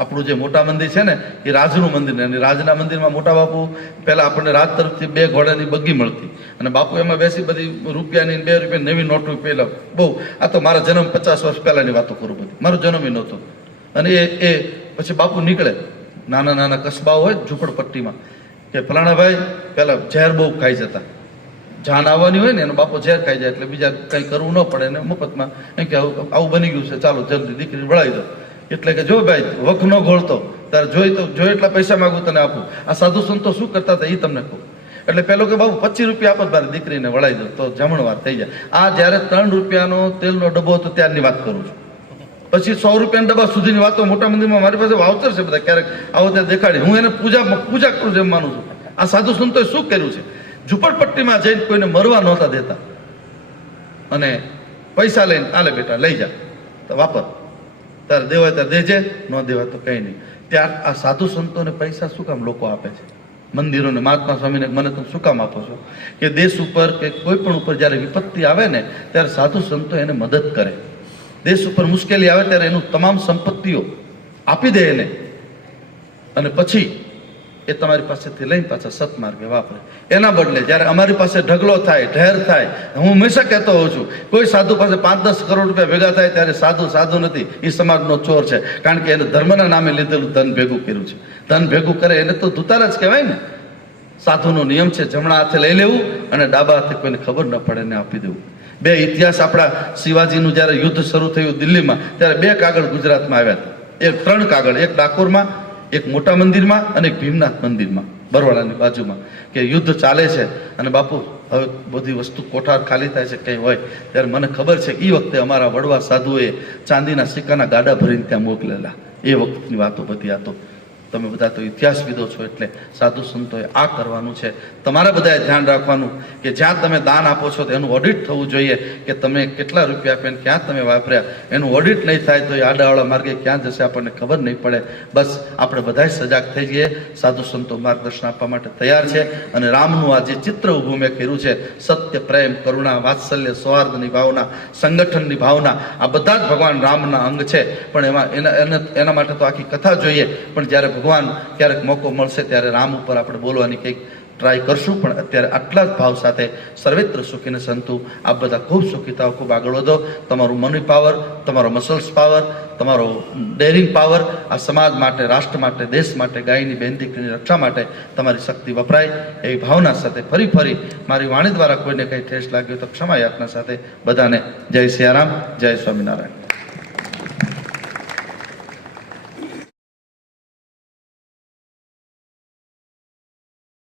આપણું જે મોટા મંદિર છે ને એ રાજનું મંદિર, અને રાજના મંદિરમાં મોટા બાપુ પહેલા આપણને રાજ તરફથી 2 ઘોડાની બગ્ગી મળતી, અને બાપુ એમાં બેસી બધી રૂપિયાની 2 રૂપિયા નવી નોટો પહેલા બહુ. આ તો મારા જન્મ 50 વર્ષ પહેલાની વાતો કરું, બધી મારો જન્મ નહોતો. અને એ પછી બાપુ નીકળે, નાના કસ્બાઓ હોય ઝૂંપડપટ્ટીમાં, કે ફલાણા ભાઈ પહેલા ઝેર બહુ ખાઈ જતા, જાન આવવાની હોય ને એનો બાપો ઝેર ખાઈ જાય એટલે બીજા કંઈ કરવું ન પડે, ને મફતમાં એમ કે આવું બની ગયું છે, ચાલો જલ્દી દીકરી વળાવી દો. એટલે કે જો ભાઈ વખ ન ઘોળતો, તારે જોઈ એટલા પૈસા માગું તને આપું. આ સાધુ સંતો શું કરતા હતા એ તમને કહું. એટલે પેલો કે બાબુ 25 રૂપિયા આપો, મારી દીકરીને વળાવી દો તો જમણવાર થઈ જાય. આ જ્યારે 3 રૂપિયાનો તેલનો ડબ્બો હતો ત્યારની વાત કરું છું. પછી 100 રૂપિયાના ડબ્બા સુધીની વાતો મોટા મંદિરમાં મારી પાસે વાવતર છે બધા, ક્યારેક આવો ત્યાં દેખાડી. હું એને પૂજા કરું છું એમ માનું છું. આ સાધુ સંતોએ શું કર્યું છે? ઝૂંપડપટ્ટીમાં જઈને કોઈને મરવા નહોતા દેતા, અને પૈસા લઈને આલે બેટા લઈ જા તો વાપર. તારે દેવાય ત્યારે દેજે, ન દેવાય તો કંઈ નહીં. ત્યાર આ સાધુ સંતોને પૈસા શું કામ લોકો આપે છે? મંદિરોને મહાત્મા સ્વામીને મને તમે શું કામ આપો છો? કે દેશ ઉપર કે કોઈ પણ ઉપર જ્યારે વિપત્તિ આવે ને ત્યારે સાધુ સંતો એને મદદ કરે. દેશ ઉપર મુશ્કેલી આવે ત્યારે એનું તમામ સંપત્તિઓ આપી દે એને, અને પછી એ તમારી પાસેથી લઈને પાછા સત્માર્ગે વાપરે. એના બદલે જ્યારે અમારી પાસે ઢગલો થાય, ઢેર થાય, હું હંમેશા કહેતો હોઉં છું, કોઈ સાધુ પાસે 5-10 કરોડ રૂપિયા ભેગા થાય ત્યારે સાધુ સાધુ નથી, એ સમાજનો ચોર છે. કારણ કે એને ધર્મના નામે લીધેલું ધન ભેગું કર્યું છે. ધન ભેગું કરે એને તો ધુતારા જ કહેવાય ને. સાધુનો નિયમ છે જમણા હાથે લઈ લેવું અને ડાબા હાથે કોઈને ખબર ન પડે ને આપી દેવું. બે ઇતિહાસ આપણા શિવાજીનું જ્યારે યુદ્ધ શરૂ થયું દિલ્હીમાં, ત્યારે 2 કાગળ ગુજરાતમાં આવ્યા હતા. 3 કાગળ, એક ડાકોરમાં, એક મોટા મંદિરમાં અને એક ભીમનાથ મંદિરમાં બરવાડાની બાજુમાં, કે યુદ્ધ ચાલે છે અને બાપુ હવે બધી વસ્તુ કોઠાર ખાલી થાય છે કંઈ હોય ત્યારે મને ખબર છે એ વખતે અમારા વડવા સાધુએ ચાંદીના સિક્કાના ગાડા ભરીને ત્યાં મોકલેલા. એ વખતની વાતો બધી. આ તો તમે બધા તો ઇતિહાસવિદો છો એટલે સાધુ સંતોએ આ કરવાનું છે. તમારા બધાએ ધ્યાન રાખવાનું કે જ્યાં તમે દાન આપો છો તો એનું ઓડિટ થવું જોઈએ કે તમે કેટલા રૂપિયા આપ્યા ક્યાં તમે વાપર્યા. એનું ઓડિટ નહીં થાય તો એ આડાવાળા માર્ગે ક્યાં જશે આપણને ખબર નહીં પડે. બસ આપણે બધાય સજાગ થઈ જઈએ. સાધુ સંતો માર્ગદર્શન આપવા માટે તૈયાર છે. અને રામનું આ જે ચિત્ર ઊભું મેં કર્યું છે, સત્ય, પ્રેમ, કરુણા, વાત્સલ્ય, સૌહાર્દની ભાવના, સંગઠનની ભાવના, આ બધા જ ભગવાન રામના અંગ છે. પણ એના માટે તો આખી કથા જોઈએ. પણ જ્યારે ભગવાન ક્યારેક મોકો મળશે ત્યારે રામ ઉપર આપણે બોલવાની કંઈક ટ્રાય કરશું. પણ અત્યારે આટલા જ ભાવ સાથે સર્વેત્ર સુખીને સંતુ. આપ બધા ખૂબ સુખી થાઓ, ખૂબ આગળ વધો. તમારું મની પાવર, તમારો મસલ્સ પાવર, તમારો ડેરિંગ પાવર આ સમાજ માટે, રાષ્ટ્ર માટે, દેશ માટે, ગાયની બેન દીકરીની રક્ષા માટે તમારી શક્તિ વપરાય એવી ભાવના સાથે ફરી મારી વાણી દ્વારા કોઈને કંઈ ઠેસ લાગ્યો તો ક્ષમા યાચના સાથે બધાને જય સિયારામ, જય સ્વામિનારાયણ.